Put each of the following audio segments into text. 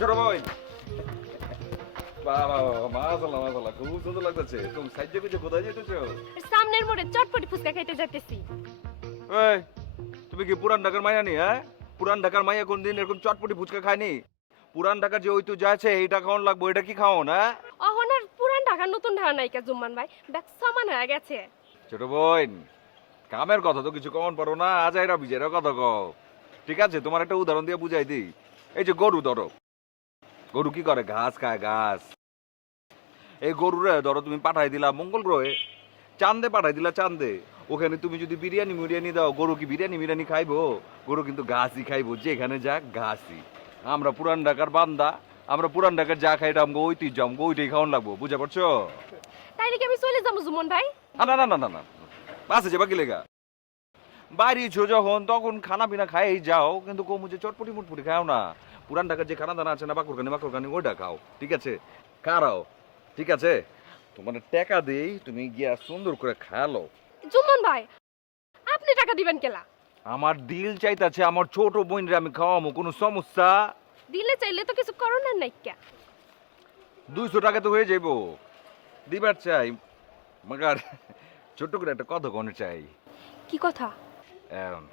ছোট ভাই বাবা মাশাআল্লাহ মাশাআল্লাহ খুব সুন্দর লাগতেছে। তুমি সাইজে পিছে কোথায় যেতেছো? সামনের মোড়ে চটপটি ফুচকা খাইতে যাইতেছি। এই তুমি কি পুরান ঢাকার মাইয়া নি? হ্যাঁ, পুরান ঢাকার মাইয়া কোনদিন এরকম চটপটি ফুচকা খায়নি? পুরান ঢাকার যে ঐতিহ্য আছে এইটা খাওয়ান লাগবো, এটা কি খাও না? অহন আর পুরান ঢাকার নতুন ঢাকা নায়িকা জুম্মান ভাই ব্যাক সামান হয়ে গেছে। ছোট বোন, কামের কথা তো কিছু কমন পারো না, আজাইরা বিজাইরা কথা কও। ঠিক আছে, তোমার একটা উদাহরণ দিয়ে বুঝাই দিই। এই যে গরু ধরো, গরু কি করে? ঘাস খায়, ঘাস। এই গরুরে ধরো তুমি পাঠাই দিলা মঙ্গল গ্রহে, চাঁদে পাঠাই দিলা চাঁদে। ওখানে তুমি যদি বিরিয়ানি মিরিয়ানি দাও, গরু কি বিরিয়ানি মিরিয়ানি খাইবো? গরু কিন্তু ঘাসই খাইবো, যেখানে যাক ঘাসই। আমরা পুরান ঢাকার বান্দা, আমরা পুরান ঢাকার যা খাই এটা আমগো ঐতিহ্য, আমগো ওইটাই খাওয়ান লাগবো, বুঝা পারছো? তাইলে কি আমি চলে যাবো জুম্মন ভাই? না না না না না না, বাসে যাবা কি লেগা? বাড়িছো যখন তখন খানা পিনা খাই যাও, কিন্তু কমু যে চটপটি মুটপুটি খাও না। পুরান ঢাকার যে খানা দানা আছে না, বাকুরখানি ওইটা খাও, ঠিক আছে? খারাও, ঠিক আছে? তোমার টাকা দেই, তুমি গিয়া সুন্দর করে খালো। জুম্মন ভাই আপনি টাকা দিবেন কেলা? আমার দিল চাইতাছে আমার ছোট বোনরে আমি খাওয়ামো, কোনো সমস্যা? দিলে চাইলে তো কিছু করণের নাই কে। 200 টাকা তো হয়ে যাইবো, দিবার চাই। মাগার ছোট্ট করে একটা কথা কোনে চাই। কি কথা? আম,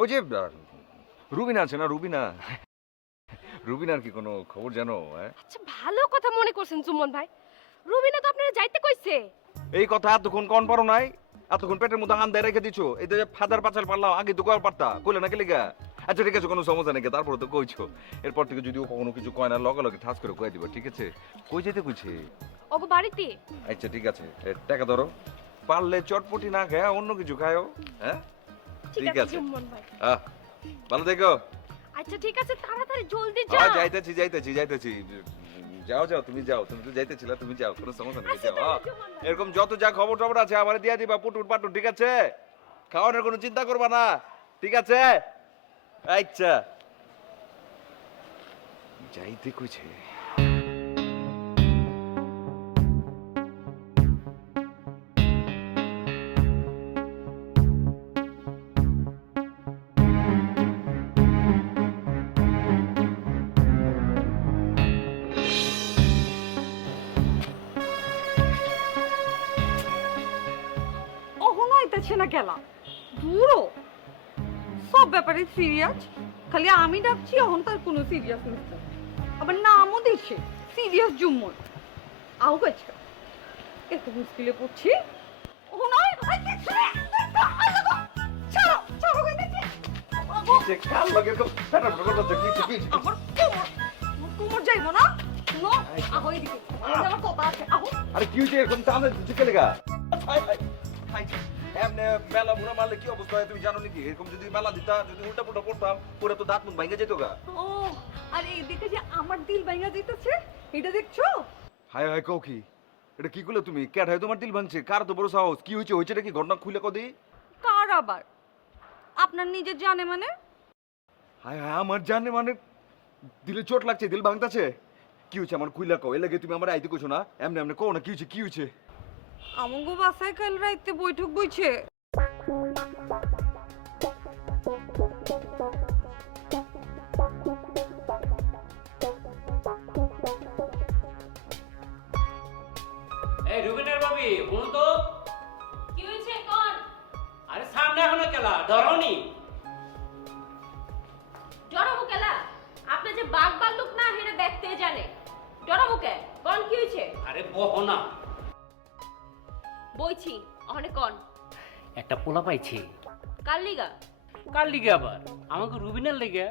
ওই যে রুবিনা আছে না, রুবিনা, রুবিনার কি কোনো খবর জানো? হ্যাঁ, আচ্ছা ভালো কথা মনে করছেন জুম্মন ভাই। রুবিনা তো আপনারা যাইতে কইছে। এই কথা এতক্ষণ কন পারো নাই? এতক্ষণ পেটের মধ্যে হান দিয়ে রেখে দিছো, এই যে ফাদার পাচাল পারলাম, আগে তো কয়ার পারতা, কইলে না গেলে গা। আচ্ছা ঠিক আছে, কোনো সমস্যা নেই, তারপরে তো কইছো। এরপর থেকে যদি ও কখনো কিছু কয় না, লগে লগে ঠাস করে কয়ে দিবা, ঠিক আছে? কই যেতে কইছে? ওগো বাড়িতে। আচ্ছা ঠিক আছে, টাকা ধরো। পারলে চটপটি না খায় অন্য কিছু খায়ও। হ্যাঁ ঠিক আছে, জুম্মন ভাই। ভালো দেখো। আচ্ছা ঠিক আছে, তাড়াতাড়ি জলদি হ্যাঁ, যাও। যাইতেছি। যাও যাও, তুমি যাও, তুমি তো যাইতেছিলা, তুমি যাও, কোনো সমস্যা নেই, আচ্ছা, যাও। তাহলে জুম্মন ভাই। এরকম যত যা খবর টবর আছে আমার দিয়া দিবা, পুটুর পাটুর, ঠিক আছে? খাওয়ানোর কোনো চিন্তা করবা না, ঠিক আছে? আচ্ছা, যাইতে কইছে। অহনো আইতাছে না গেলা বুড়ো সব ব্যাপারে সিরিয়াস। খালি আমি ডাকছি অহন তার কোনো সিরিয়াস নেই। আবার নামও দিচ্ছে সিরিয়াস জুম্মন। আও গেছে এত মুশকিলে পড়ছি। অহনয় আইতাছে, ছাড়ো ছাড়ো গেছে। যে কাল লাগে এরকম ফেটার ফেটার করতেছে, কি আমার কোমর যাইবো না। নো আহো এদিকে, আমার কথা আছে আহো। আরে কি হইছে এরকম টানে দিচ্ছে লেগা? হাই হাই হাই, এমনে মেলা মুড়া মারলে কি অবস্থা হয় তুমি জানো নাকি? এরকম যদি মেলা দিতা, যদি উল্টা পুল্টা পড়তাম, পুরো তো দাঁত মুখ ভাঙে যেত গা। ও আর এদিকে যে আমার দিল ভাঙা যাইতেছে এটা দেখছো? হাই হাই কও কি? এটা কি করলে তুমি? ক্যাট হয় তোমার দিল ভাঙছে? কার তো বড় সাহস? কি হয়েছে? হয়েছে নাকি? ঘটনা খুলে কদি। কার আবার? আপনার নিজের জানে মানে? হাই হাই, আমার জানে মানে? দিলে চোট লাগছে, দিল ভাঙতাছে? কি হয়েছে আমার খুইলা কও? এর লাগে তুমি আমার আইতে কইছো না? এমনে এমনে কও না, কি হয়েছে? কি হয়েছে? আমগো বাসায় কাল রাইতে বৈঠক বইছে। এই রুবিনের ভাবি বলুন তো। কি হইছে কোন? আরে সামনে এখনো কেলা ধরনি। ডরাবো কেলা? আপনি যে বাঘ ভাল্লুক না হেরে দেখতে জানে, ডরাবো কে? কোন কি হইছে? আরে বহো না, বইছি অনেক কোন একটা পোলা পাইছি। কার লিগা? কার লিগে আবার? আমাকে রুবিনের লিগে।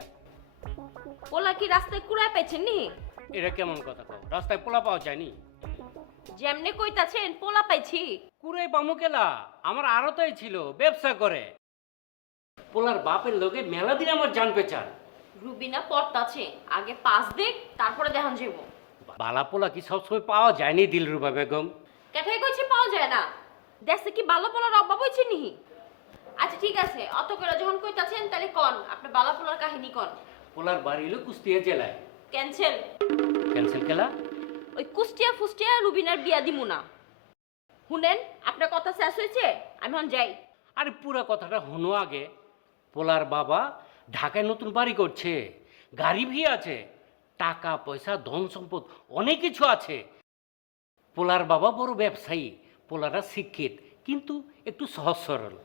পোলা কি রাস্তায় কুড়ায় পেয়েছেন নি? এটা কেমন কথা কও? রাস্তায় পোলা পাওয়া যায়নি? যেমনে কইতাছেন পোলা পাইছি। কুড়াই পামু কেলা? আমার আরতাই ছিল, ব্যবসা করে। পোলার বাপের লোকে মেলা দিন আমার জান পেচান। রুবিনা পড়তাছে, আগে পাস দেখ তারপরে দেখান যাইব। বালা পোলা কি সবসময় পাওয়া যায়নি দিলরুবা বেগম? কেঠাই কইছে পাওয়া যায় না? দেশে কি বালা পোলার অভাব হইছে নি? আচ্ছা ঠিক আছে, অত করে যখন কইতাছেন তাহলে কোন আপনি বালা পোলার কাহিনী কোন। পোলার বাড়ি হলো কুষ্টিয়া জেলায়। ক্যান্সেল। ক্যান্সেল কেলা? ওই কুষ্টিয়া ফুষ্টিয়া রুবিনার বিয়া দিমু না। শুনেন, আপনার কথা শেষ হয়েছে, আমি এখন যাই। আরে পুরা কথাটা হনো আগে। পোলার বাবা ঢাকায় নতুন বাড়ি করছে, গাড়ি ভি আছে, টাকা পয়সা ধন সম্পদ অনেক কিছু আছে। পোলার বাবা বড় ব্যবসায়ী, পোলারা শিক্ষিত, কিন্তু একটু সহজ সরল।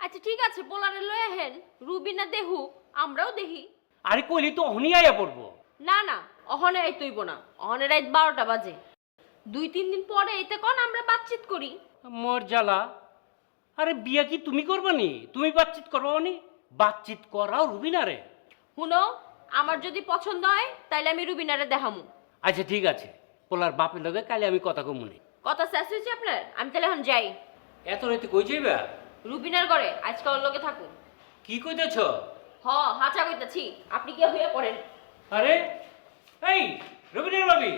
আচ্ছা ঠিক আছে, পোলারে লয়ে হেন, রুবিনা দেহু, আমরাও দেখি। আরে কইলি তো অহনি আয়া পড়বো। না না, অহনে এই তৈব না, অহনে রাত 12টা বাজে। 2-3 দিন পরে এইতে কোন আমরা বাতচিত করি। মোর জ্বালা। আরে বিয়া কি তুমি করবানি? তুমি বাতচিত করবানি? বাতচিত করাও রুবিনারে। শুনো, আমার যদি পছন্দ হয় তাইলে আমি রুবিনারে দেখামু। আচ্ছা ঠিক আছে, পোলার বাপের লগে কালে আমি কথা কমুনি। কথা শেষ হয়েছে আপনার? আমি তাহলে এখন যাই। এত রাতে কই যাইবা? রুবিনার ঘরে আজকে ওর লগে থাকুন। কি কইতেছ? হাঁচা কইতাছি, আপনি কি হইয়া পড়েন। আরে এই রবিনের ভাবি।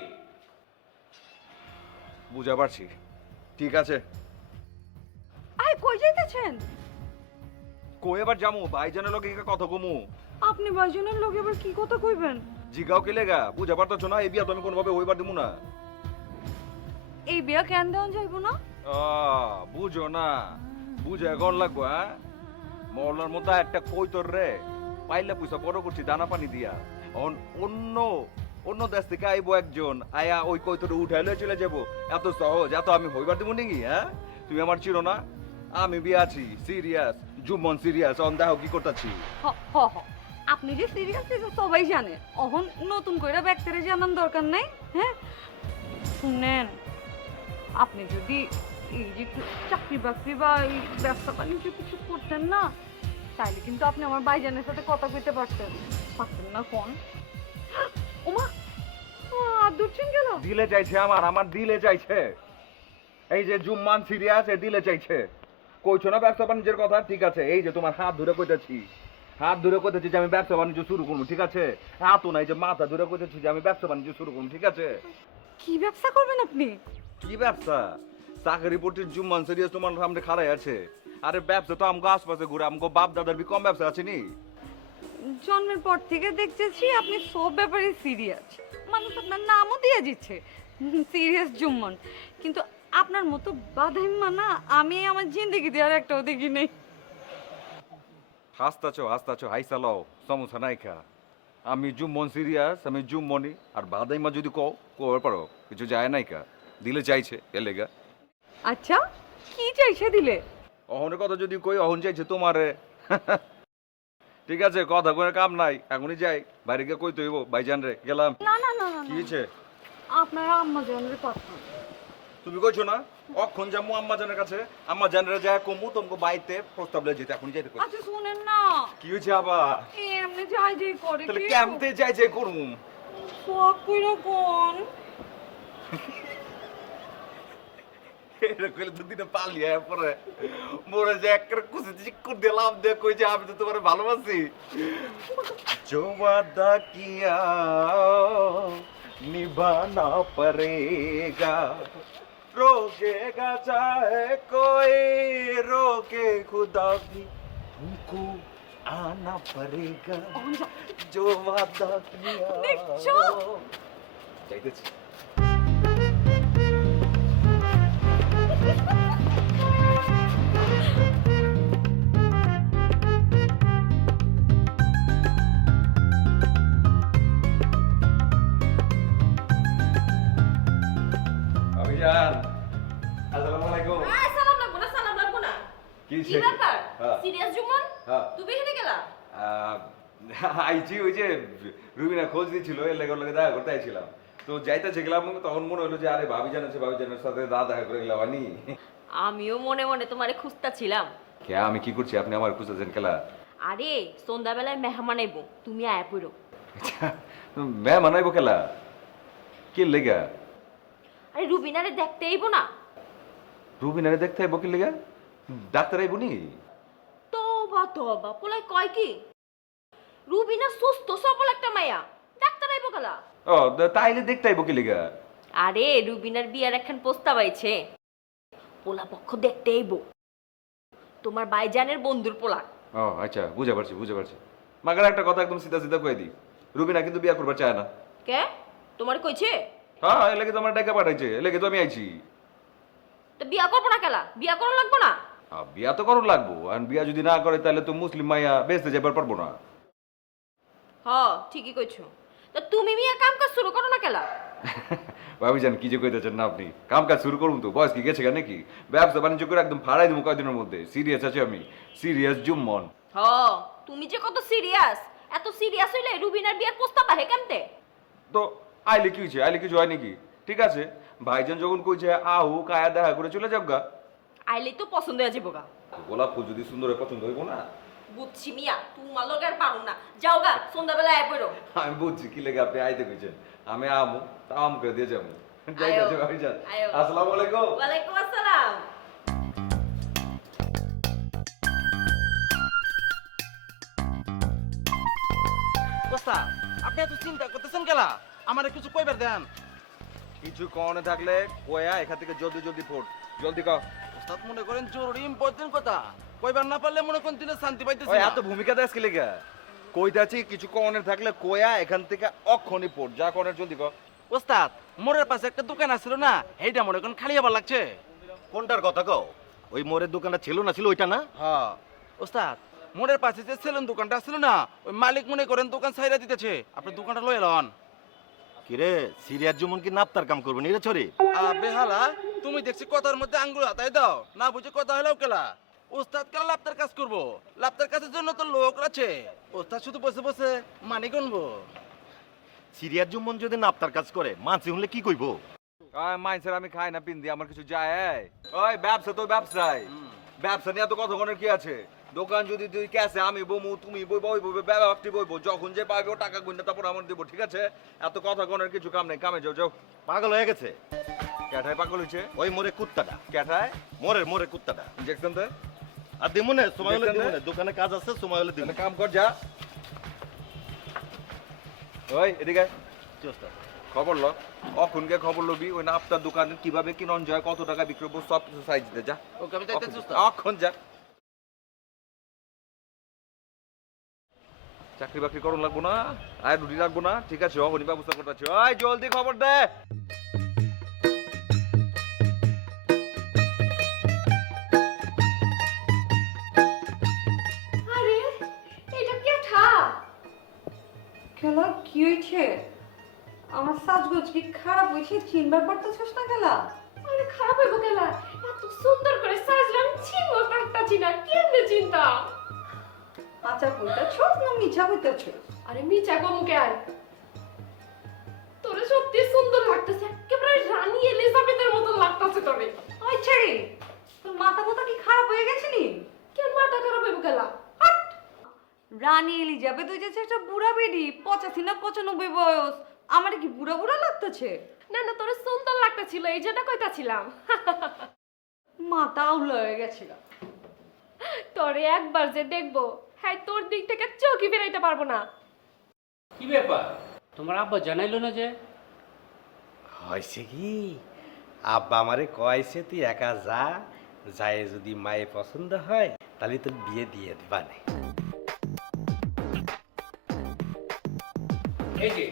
বুঝা পারছি, ঠিক আছে। আয় কই যাইতেছেন? কই এবার যামু? ভাইজানের লগে কি কথা কমু? আপনি ভাইজনের লোক এবার কি কথা কইবেন? জিগাও কে লেগা? বুঝা পারতেছো না? এই বিয়া তো আমি কোনোভাবে হইবার দিমু না। এই বিয়া কেন দেওয়া যাইবো না? বুঝো না, বুঝে এখন লাগবো। হ্যাঁ, মহল্লার মতো একটা কই তোর রে পাইলে পয়সা বড় করছি দানা পানি দিয়া। অন্য অন্য দেশ থেকে আইবো একজন, আয়া ওই কই তোর উঠাইলে চলে যাবো? এত সহজ? এত আমি হইবার দিব নাকি? হ্যাঁ, তুমি আমার চিনো না? আমি বিয়ে আছি, সিরিয়াস, জুম্মন সিরিয়াস। অন দেখো কি করতেছি। হ হ হ। আপনি যে সিরিয়াস এটা সবাই জানে, অহন নতুন কইরা ব্যাকতেরে জানার দরকার নাই। হ্যাঁ শুনেন, আপনি যদি এই যে একটু চাকরি বাকরি বা এই ব্যবসা বাণিজ্য কিছু করতেন না, তাইলে কিন্তু আপনি আমার ভাইজানের সাথে কথা কইতে পারতেন। পারতেন না কোন? ওমা, দুচ্ছেন গেল। দিলে চাইছে আমার দিলে চাইছে। এই যে জুম্মান সিরিয়াস, এ দিলে চাইছে। কইছো না ব্যবসা বাণিজ্যের কথা? ঠিক আছে, এই যে তোমার হাত ধরে কইতেছি, হাত ধরে কইতেছি যে আমি ব্যবসা বাণিজ্য শুরু করবো। ঠিক আছে, হাতও নাই যে মাথা ধরে কইতেছি যে আমি ব্যবসা বাণিজ্য শুরু করবো। ঠিক আছে, কি ব্যবসা করবেন আপনি? কি ব্যবসা? চাকরি পড়তে জুম্মান সিরিয়াস তোমার সামনে খাড়াই আছে। আরে ব্যবসা তো আমগো আশপাশে ঘুরে, আমগো বাপ দাদার বি কম ব্যবসা আছে নি? জন্মের পর থেকে দেখতেছি আপনি সব ব্যাপারে সিরিয়াস। মানুষ আপনার নামও দিয়ে দিচ্ছে সিরিয়াস জুম্মন, কিন্তু আপনার মতো বাদাইম্মা না আমি আমার জিন্দগিতে আর একটাও দেখি নেই। হাসতাছো হাই চালাও, সমস্যা নাই খা। আমি জুম্মন সিরিয়াস, আমি জুম্মনি। আর বাদাইমা যদি কও পারো, কিছু যায় নাই কা। দিলে চাইছে এ লেগা। আচ্ছা, কি চাইছে দিলে? অহনের কথা যদি কই, অহন চাইছে তোমারে। ঠিক আছে, কথা কয়ে কাম নাই, এখনই যাই। বাইরে গিয়ে কই তৈব ভাইজান রে গেলাম। না না না না কি না। হয়েছে? আপনার আম্মা জানের কথা। তুমি কইছো না অক্ষণ যাবো আম্মা জানের কাছে? আম্মা জানের যায় কমু তোমাকে বাইতে প্রস্তাব লয়ে যেতে, এখনই যাইতে কই। আচ্ছা শুনেন না, কি হয়েছে আবার? এমনি যাই যাই করে তাহলে কি কেমতে যাই যে করুম? শখ কইরা কোন? এটা কইলে দুদিনে পালিয়ে পরে মোরে যে একটা কুচি চিকুর দিলাম দে কই যে আমি তো তোমারে ভালোবাসি। जो वादा किया निभाना पड़ेगा, रोकेगा चाहे कोई रोके, खुदा भी तुमको आना पड़ेगा, जो वादा किया। নিশ্চো। যাইতেছি। অভিযান, আসসালামু আলাইকুম। সালাম লাগবো না, সালাম লাগবো না। কি কি ব্যাপার? হ্যাঁ। সিরিয়াস জুম্মন? হ্যাঁ। তুমি এখানে গেলা? আইছি ওই যে রুবিনা খোঁজ দিছিল, এর লেগে ওর লগে দেখা করতে আইছিলাম। তো যাইতেছে গেলাম, তখন মনে হলো যে আরে ভাবিজান আছে, ভাবিজানের সাথে দেখা করে গেলাম। আনি আমিও মনে মনে তোমারে খুঁজতাছিলাম। কে আমি কি করছি? আপনি আমার খুঁজতেছেন কেলা? আরে সন্ধ্যাবেলায় মেহমান আইবো, তুমি আয়া পড়ো। ম্যাম আনাইবো কেলা? কি লেগা? আরে রুবিনারে দেখতে আইবো না? রুবিনারে দেখতে আইবো কি লেগা? ডাক্তার আইবো নি? তোবা পোলাই কয় কি? রুবিনা সুস্থ সবল একটা মাইয়া, ডাক্তার আইবো গেলা? ও তাইলে দেখতে আইবো কি লেগা? আরে রুবিনার বিয়ার একখান প্রস্তাব আইছে, পোলা পক্ষ দেখতে আইবো, তোমার ভাইজানের বন্ধুর পোলা। ও আচ্ছা, বুঝে পারছি। মাগার একটা কথা একদম সিধা কয়ে দিই, রুবিনা কিন্তু বিয়া করবার চায় না। কে তোমার কইছে? হ্যাঁ, এ লেগে তো আমার টাকা পাঠাইছে, এ লেগে তো আমি আইছি। তো বিয়া করবো না কেলা? বিয়া করা লাগবো না? বিয়া তো করুন লাগবো, আর বিয়া যদি না করে তাহলে তো মুসলিম মাইয়া বেচতে যাবার পারবো না। হ ঠিকই কইছো। তো তো তুমি মিয়া কাম কাজ শুরু করো না কেলা? ভাবিজান কি যে কইতেছেন না আপনি, কাম কাজ শুরু করুন তো, বয়স কি গেছে কেন নাকি? ব্যবসা বাণিজ্য করে একদম ফাড়াই দেবো কয়দিনের মধ্যে। সিরিয়াস আছে আমি, সিরিয়াস জুম্মন। হ, তুমি যে কত সিরিয়াস, এত সিরিয়াস হইলে রুবিনার বিয়ার প্রস্তাব আহে কেমতে? তো আইলে কি হয়েছে, আইলে কিছু হয় নাকি? ঠিক আছে, ভাইজান যখন কইছে আহু কায়া দেখা করে চলে যাক গা। আইলেই তো পছন্দ হয়ে যাবো গা। গোলাপ ফুল যদি সুন্দর হয় পছন্দ হইব না? বুঝছি মিয়া, তোমার লগে আর পারো না। যাও গা, সন্ধ্যাবেলা আয় পড়ো। আমি বুঝছি কি লেগে আপনি আইতে কইছেন। আমি আমু তাও আম করে দিয়ে যাবো। যাই আয়ো, আছে ভাইজান। আয়ো। আসসালামু আলাইকুম। ওয়ালাইকুম আসসালাম। ওস্তাদ আপনি এত চিন্তা করতেছেন কেলা? আমারে কিছু কইবার দেন। কিছু কনে থাকলে কয়া এখান থেকে জলদি জলদি ফোট, জলদি কর। ওস্তাদ মনে করেন জরুরি ইম্পর্টেন্ট কথা কইবার না পারলে মনে করেন দিলে শান্তি পাইতেছি ওই না। এত ভূমিকা দেস কি লেগে? কইতাছি কিছু কনে থাকলে কয়া এখান থেকে অক্ষণি ফোট, যা কনের জলদি কর। ওস্তাদ মোড়ের পাশে একটা দোকান আছিল না, এইটা মনে করেন খালি আবার লাগছে। কোনটার কথা কও? ওই মোড়ের দোকানটা ছিল না, ছিল ওইটা না? হ্যাঁ ওস্তাদ, মোড়ের পাশে যে সেলুন দোকানটা আছিল না, ওই মালিক মনে করেন দোকান ছাইরা দিতেছে, আপনি দোকানটা লয়ে লন। কিরে সিরিয়াস জুমন কি নাপ্তার কাম করবে নি রে ছড়ি? বেহালা, তুমি দেখছি কথার মধ্যে আঙ্গুল হাতাই দাও না, বুঝে কথা হলেও কেলা। ওস্তাদ কেলা লাপ্তার কাজ করবো? লাপ্তার কাজের জন্য তো লোক আছে। ওস্তাদ শুধু বসে বসে মানি গনবো। সিরিয়াস জুমন যদি নাপ্তার কাজ করে মানসি হলে কি কইবো? মাইন্সের আমি খাই না পিন্দি, আমার কিছু যায় এই? ওই ব্যবসা তো ব্যবসায়, ব্যবসা নিয়ে এত কথা কনের কি আছে? দোকান যদি তুই ক্যাশে আমি বমু, তুমি বইবো, ওই বইবো, ব্যবসাটি বইবো, যখন যে পাইবো টাকা গুনতে তারপর আমার দিব, ঠিক আছে? এত কথা কনের কিছু কাম নেই, কামে যাও যাও। পাগল হয়ে গেছে ক্যাঠায় পাগল হয়েছে? ওই মোড়ে কুত্তাটা, ক্যাঠায় মোড়ে কুত্তাটা। ইঞ্জেকশন দে, আর দিমুনে সময় হলে দেখছেন না? দিমুনে, দোকানে কাজ আছে সময় হলে দিমু। তাহলে কাম কর যা। ওই এদিকে আয়। কি ওস্তাদ? খবর ল, অখনকে খবর লবি, ওই নাপ্তার দোকানে কিভাবে কি নন যায়, কত টাকা বিক্রি করবো, সব কিছু সাইজ দিতে যা। ওকে আমি যাইতেছি ওস্তাদ। অখন যা। চাকরি বাকরি করুন লাগবো না, আয় রুটি রাখবো না, ঠিক আছে? অখনই ব্যবস্থা করতে আছে। ওই জলদি খবর দে। আরে এটা কেঠা? খেলা কি হয়েছে? আমার সাজগোজ কি খারাপ হয়েছে? চিনবার পারতেছিস না খেলা? আরে খারাপ হইব কেলা? এত সুন্দর করে সাজলাম, চিনবো পারতাছি না, কেমনে চিন্তা? আচ্ছা কইতাছ না মিছা কইতাছ? আরে মিচা কমুকে আর তোরে সত্যি সুন্দর লাগতেছে, একেবারে রানী এলিজাবেথের মতো লাগতেছে তোরে। ওই ছেড়ে, তোর মাথা মাথা কি খারাপ হয়ে গেছে নি? কেন মাথা খারাপ হইব কেলা? রানী এলিজাবেথ হইতেছে একটা বুড়া বেডি, 85 না 95 বয়স। আমার কি বুড়া বুড়া লাগতেছে? না না, তোরে সুন্দর লাগতেছিল, এই জন্য কইতাছিলাম। মাথা আউলা হয়ে গেছিল। তোরে একবার যে দেখবো, হ্যাঁ তোর দিক থেকে চোখই ফেরাইতে পারবো না। কি ব্যাপার, তোমার আব্বা জানাইলো না যে? হয়েছে কি, আব্বা আমারে কয়েছে তুই একা যা, যায় যদি মায়ে পছন্দ হয় তাহলে তোর বিয়ে দিয়ে দিবানে। এই যে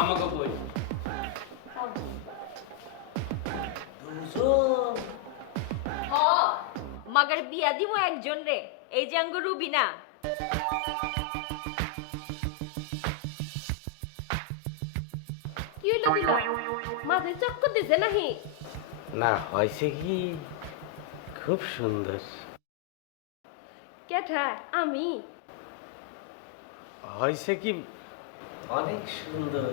আমাকে বই হ, মাগার বিয়া দিমু একজন রে, এই যে আঙ্গ রুবিনা। কি হইলো কিলা? মাথায় চক্কর দিছে নাহি? না হয়েছে কি, খুব সুন্দর। কেঠা? আমি? হয়েছে কি, অনেক সুন্দর,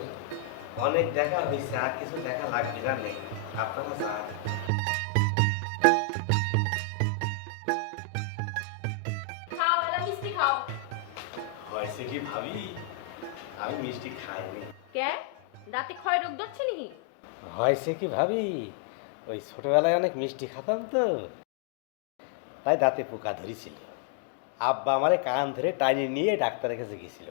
অনেক দেখা হয়েছে, আর কিছু দেখা লাগবে না। নেই আপনারা যান। খাও, এলা মিষ্টি খাও। হয়েছে কি ভাবি, আমি মিষ্টি খাইনি। কে? দাঁতে ক্ষয় রোগ ধরছে নাকি? হয়েছে কি ভাবি, ওই ছোটবেলায় অনেক মিষ্টি খেতাম তো, তাই দাঁতে পোকা ধরেছিল। আব্বা আমারে কান ধরে টাইনে নিয়ে ডাক্তারের কাছে গেছিল।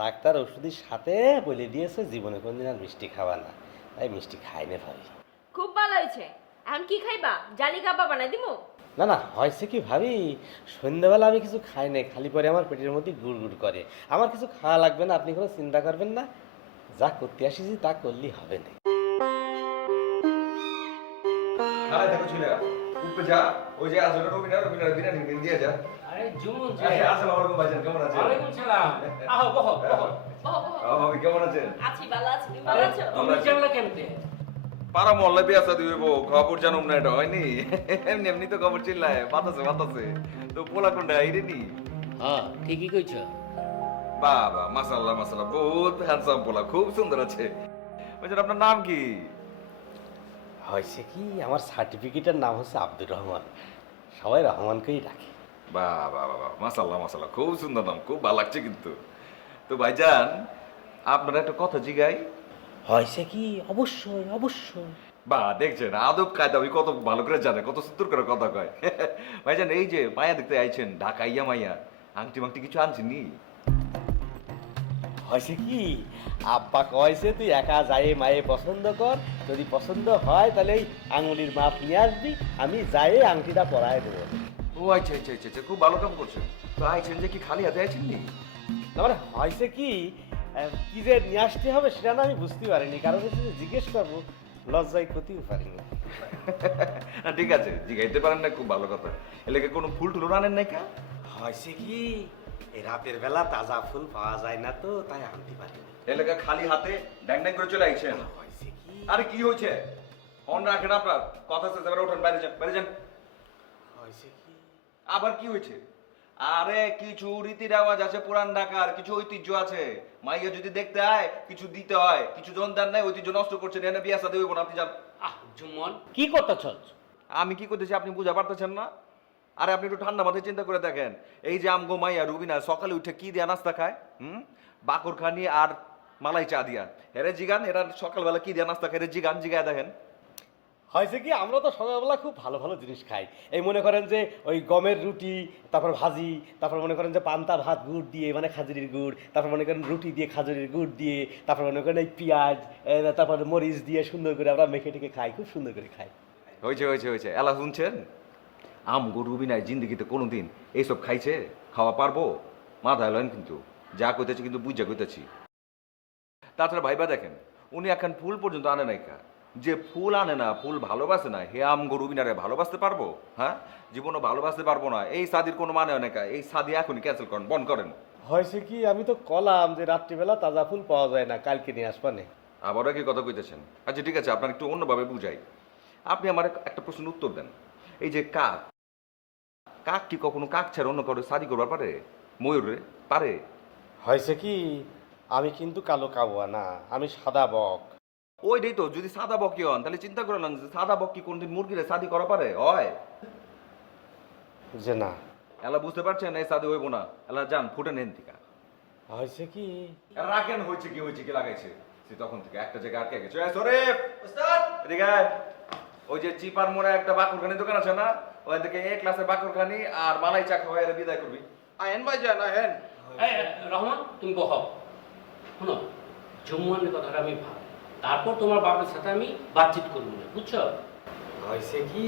ডাক্তার ওষুধের সাথে বলে দিয়েছে জীবনে কোনদিন আর মিষ্টি খাওয়া না, তাই মিষ্টি খাই না ভাবি। খুব ভালো হয়েছে। এখন কি খাইবা? জালি কাবা বানাই দিমু? না না, হয়েছে কি ভাবি, সন্ধ্যাবেলা আমি কিছু খাই নাই, খালি পরে আমার পেটের মধ্যে গুড় গুড় করে। আমার কিছু খাওয়া লাগবে না, আপনি কোনো চিন্তা করবেন না, যা করতে আসিছি তা করলেই হবে না। আরে দেখো ছেলে, উপরে যা, ওই যে আসলে রবিনা রবিনা বিনা নিন দিয়ে যা। আরে আরে জুমন যে আসসালামু আলাইকুম ভাইজান, কেমন আছেন? ওয়ালাইকুম সালাম। আহো বহো বহো। ভাবি কেমন আছেন? আছি ভালো আছি তুমি ভালো আছো তুমি জানলা কেমতে? পাড়া মহল্লায় বিয়া শাদী হইব, খবর জানুম না এটা হয়নি। এমনি এমনি তো খবর চিল্লায়, বাতাসে বাতাসে। তো পোলা কোনটা আইরেনি? হ্যাঁ ঠিকই কইছো। বাবা মাশাআল্লাহ মাশাআল্লাহ, বহুত হ্যান্ডসাম পোলা, খুব সুন্দর আছে। ভাইজান আপনার নাম কি? হয়েছে কি, আমার সার্টিফিকেটের নাম হচ্ছে আব্দুর রহমান, সবাই রহমানকেই ডাকে। বাবা বাবা মাশাআল্লাহ মাশাআল্লাহ, খুব সুন্দর নাম, খুব ভালো লাগছে কিন্তু। তো ভাইজান আপনার একটা কথা জিগাই। হয়েছে কি, অবশ্যই অবশ্যই। বা দেখছেন আদব কায়দা ওই কত ভালো করে জানে, কত সুন্দর করে কথা কয়। ভাইজান এই যে মায়া দেখতে আইছেন, ঢাকা ইয়া মাইয়া, আংটি মাংটি কিছু আনছেন নি? হয়েছে কি, আব্বা কয়েছে তুই একা যাই মায়ে পছন্দ কর, যদি পছন্দ হয় তাহলে ওই আঙুলির মাপ নিয়ে আসবি, আমি যাই আংটিটা পরায় দেবো। ও আচ্ছা আচ্ছা আচ্ছা আচ্ছা, খুব ভালো কাম করছেন। তো আইছেন যে কি খালি হাতে আইছেন নি? তারপরে হয়েছে কি, কি যে নিয়ে আসতে হবে সেটা না আমি বুঝতে পারিনি, কারণ হচ্ছে যে জিজ্ঞেস করবো, লজ্জায় ক্ষতিও পারিনি। না ঠিক আছে, জিগাইতে পারেন না, খুব ভালো কথা। এলাকে কোনো ফুল টুল আনেন নাই কা? হয়েছে কি, এই রাতের বেলা তাজা ফুল পাওয়া যায় না তো, তাই আনতে পারিনি। এলাকা খালি হাতে ড্যাং ড্যাং করে চলে আইছেন। হয়েছে কি, আরে কি হয়েছে? ফোন রাখেন আপনার, কথা শেষ এবার ওঠেন, বাইরে যান বাইরে যান। হয়েছে কি, আবার কি হয়েছে? আরে কিছু রীতি রেওয়াজ আছে পুরান ঢাকার, কিছু ঐতিহ্য আছে। মাইয়া যদি দেখতে হয় কিছু দিতে হয়, কিছু জন দেন নাই, ঐতিহ্য নষ্ট করছেন, এনে বিয়া সাথে হইব না, আপনি যান। আহ জুমন কি করতেছস? আমি কি করতেছি আপনি বুঝা পারতেছেন না? আরে আপনি একটু ঠান্ডা মাথায় চিন্তা করে দেখেন, এই যে আমগো মাইয়া রুবিনা সকালে উঠে কি দিয়া নাস্তা খায়? বাকর খানি আর মালাই চা দিয়া। এরে জিগান, এরা সকালবেলা কি দিয়া নাস্তা খায়, এরে জিগান, জিগায় দেখেন। হয়েছে কি, আমরা তো সকালবেলা খুব ভালো ভালো জিনিস খাই। এই মনে করেন যে ওই গমের রুটি, তারপর ভাজি, তারপর মনে করেন যে পান্তা ভাত গুড় দিয়ে, মানে খাজুরির গুড়, তারপর মনে করেন রুটি দিয়ে খাজুরির গুড় দিয়ে, তারপর মনে করেন এই পেঁয়াজ, তারপর মরিচ দিয়ে সুন্দর করে আমরা মেখে টেখে খাই, খুব সুন্দর করে খাই। হয়েছে হয়েছে হয়েছে, এলা শুনছেন? আমগো রুবিনায় জিন্দগিতে কোনোদিন এইসব খাইছে? খাওয়া পারবো? মাথায় লয়েন কিন্তু, যা কইতেছি কিন্তু বুঝা কইতেছি। তাছাড়া ভাইবা দেখেন, উনি এখন ফুল পর্যন্ত আনে নাই কা। যে ফুল আনে না, ফুল ভালোবাসে না, হে আমগো রুবিনারে ভালোবাসতে পারবো? হ্যাঁ, জীবনও ভালোবাসতে পারবো না। এই সাদির কোনো মানে হয় না কা। এই সাদি এখনই ক্যান্সেল করেন, বন্ধ করেন। হয়েছে কি, আমি তো কলাম যে রাত্রিবেলা তাজা ফুল পাওয়া যায় না, কালকে নিয়ে আসবানে। আবারও কি কথা কইতেছেন? আচ্ছা ঠিক আছে, আপনার একটু অন্যভাবে বুঝাই। আপনি আমার একটা প্রশ্নের উত্তর দেন। এই যে কাক, কাক কি কখনো কাক ছাড়া অন্য কারো শাদি করবার পারে? ময়ূরে পারে? হয়েছে কি, আমি কিন্তু কালো কাবুয়া না, আমি সাদা বক। ওইটাই তো, যদি সাদা বকি হন তাহলে চিন্তা করলাম যে সাদা বক কি কোনদিন মুরগিরে শাদি করা পারে? হয় যে না। এলা বুঝতে পারছেন, এই শাদি হইব না। এলা যান ফুটে নেন থেকে। হয়েছে কি, রাখেন, হয়েছে কি লাগাইছে সে তখন থেকে একটা জায়গায় আটকে গেছে। এই শরীফ, ওস্তাদ এদিকে আয়। ওই যে চিপার মোড়ে একটা বাকুরখানি দোকান আছে না, ওই থেকে এ ক্লাসে বাকুরখানি আর মালাই চা খাওয়া, এর বিদায় করবি। আহেন ভাইজান আহেন। এই, রহমান তুমি বহ। শোনো, জুম্মনের কথাটা আমি ভাব, তারপর তোমার বাবার সাথে আমি বাতচিত করবো, বুঝছো? হয়েছে কি,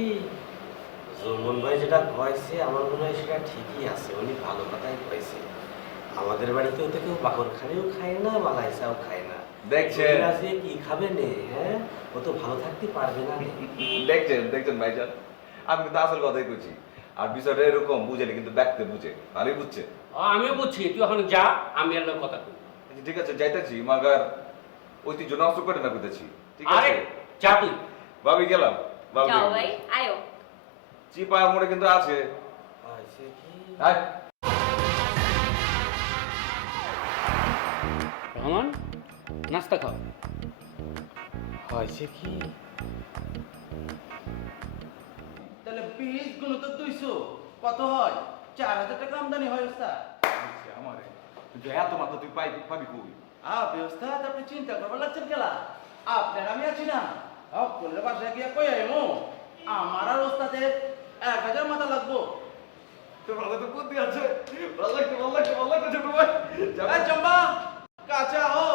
জুমন ভাই যেটা কয়েছে আমার মনে হয় সেটা ঠিকই আছে, উনি ভালো কথাই কয়েছে। আমাদের বাড়িতেও তো কেউ বাকরখানিও খায় না, মালাইসাও খায় না। দেখছেন? ওরা যে কি খাবে নে, হ্যাঁ, ও তো ভালো থাকতে পারবে না রে। দেখছেন ভাইজান, আমি কিন্তু আসল কথাই কইছি। আর বিষয়টা এরকম বুঝেনি কিন্তু ব্যক্তি বুঝে, ভালোই বুঝছে। আমিও বুঝছি, তুই এখন যা, আমি আর কথা কই। ঠিক আছে যাইতেছি, মাগার ঐতিহ্য নষ্ট করে না কইতেছি। ঠিক আরে আছে যা তুই। ভাবি গেলাম। ভাবি যাও ভাই আয়ো চিপার মোড়ে কিন্তু আছে। হয়েছে কি, আয়। রহমান নাস্তা খাও। হয়েছে কি, তাহলে 20 গুণ তো 200 কত হয়? 4000 টাকা আমদানি হয় ওস্তাদ। আমারে কিন্তু এত মাত্রা তুই পাবি কই? ওস্তাদ আপনি চিন্তা করবার লাগছেন কেলা? আপনার আমি আছি না, কোন বাসায় গিয়া কই আইমু, আমার আর ওস্তাদের 1000 মাথা লাগবো। তোর ভালো তো বুদ্ধি আছে, ভালো লাগছে ছোট ভাই। এই চম্পা, কাছে আও।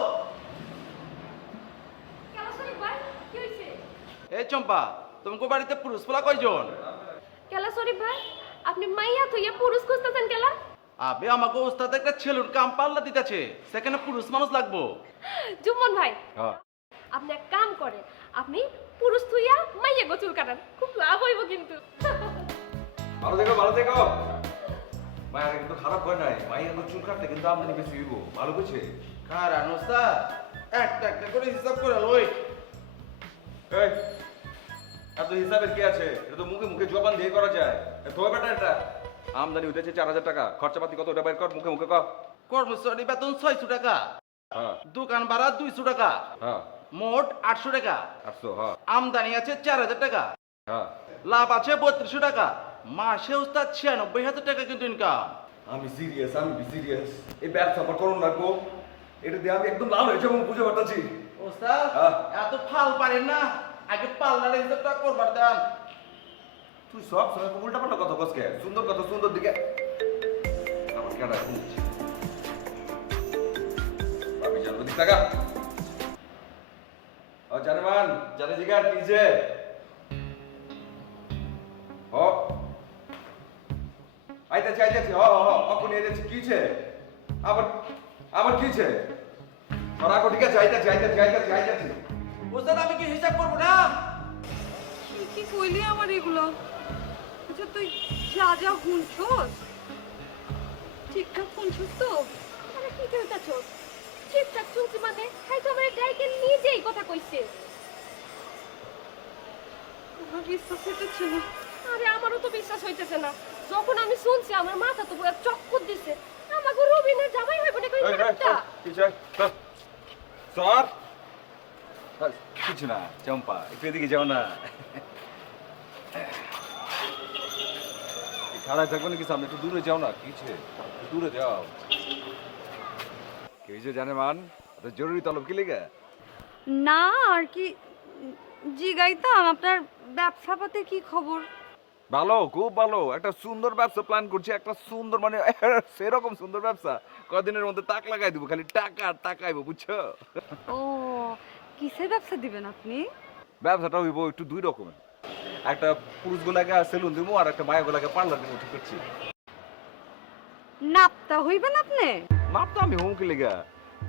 কেলা শরীফ ভাই কি হইছে? এই চম্পা, তোমাকে বাড়িতে পুরুষ পোলা কয়জন? কেলা শরীফ ভাই আপনি মাইয়া থইয়া পুরুষ খুঁজতেছেন কেলা? আবে আমাকে ওস্তাদ একটা ছেলের কাম পাল্লা দিতেছে, সেখানে পুরুষ মানুষ লাগবো। জুম্মন ভাই হ্যাঁ আপনি এক কাম করেন, আপনি পুরুষ থইয়া মাইয়া গোচুল কাটান, খুব লাভ হইব কিন্তু। ভালো থেকো, ভালো থেকো। মায়ের কিন্তু খারাপ হয় নাই, মায়ের চুল কাটতে কিন্তু আমদানি বেশি হইব, ভালো বুঝছে? খারান ওস্তাদ একটা একটা করে হিসাব করে ওই এই এত হিসাবের কি আছে? এটা তো মুখে মুখে জবান দিয়ে করা যায়। তো বেটা এটা আমদানি হইতেছে 4,000 টাকা, খরচাপাতি কত ওটা বের কর, মুখে মুখে কর। কর্মচারী বেতন 600 টাকা, হ্যাঁ দোকান ভাড়া 200 টাকা, হ্যাঁ মোট 800 টাকা। 800, হ্যাঁ আমদানি আছে 4000 টাকা, হ্যাঁ। লাভ আছে 3200 টাকা। মাসে ওস্তাদ 96,000 টাকা কিন্তু ইনকাম। আমি সিরিয়াস, আমি সিরিয়াস। এই ব্যবসা আমার করুন লাগবো, এটা দিয়ে আমি একদম লাল হয়ে যাবো, বুঝে পারতাছি। ওস্তাদ হ্যাঁ। এত ফাল পারেন না, আগে পাল্লার হিসাবটা করবার দেন। তুই সব সময় উল্টা পাল্টা কথা কসকে, সুন্দর কথা সুন্দর দিকে আমার কাটা শুনছি। আমি জানবো দিক টাকা ও জানেমান জানে জিগার কি যে ও আইতাছি আইতাছি, হ হ অকুনি আইতাছি, কিছে আবার আবার কিছে রাখো, ঠিক আছে, আইতাছি আইতাছি আইতাছি আইতাছি। ওস্তাদ আমি কি হিসাব করবো না? তুই কি কইলি আমার এগুলো? আচ্ছা তুই যা যা শুনছস ঠিকঠাক শুনছস তো? আরে কি কইতাছো? ঠিকঠাক শুনছি মানে তাই তো আমার ডাইকে নিজেই কথা কইছে। আমার বিশ্বাস হইতেছে না। আরে আমারও তো বিশ্বাস হইতেছে না। যখন আমি শুনছি আমার মাথা তো পুরো চক্কর দিছে। আমাকে রবিনের জামাই হইব না কই কথা? কিছে স্যার কিছু না, চম্পা একটু এদিকে যাও না। খাড়ায় থাকবো নাকি সামনে? একটু দূরে যাও না, কিছে দূরে যাও। কি হয়েছে জানে মান? জরুরি তলব কি লেগে? না আর কি জিগাইতাম আপনার ব্যবসা পাতে কি খবর? ভালো, খুব ভালো। একটা সুন্দর ব্যবসা প্ল্যান করছি, একটা সুন্দর মানে সেরকম সুন্দর ব্যবসা, কদিনের মধ্যে তাক লাগাই দিব, খালি টাকা আর টাকাইবো, বুঝছো? ও কিসের ব্যবসা দিবেন আপনি? ব্যবসাটা হইব একটু দুই রকমের, একটা পুরুষ গোলাকে সেলুন দিব আর একটা মায়া গোলাকে পার্লার দিব, ঠিক করছি। নাপতা হইবেন আপনি? নাপ তো আমি হুমকি লেগা,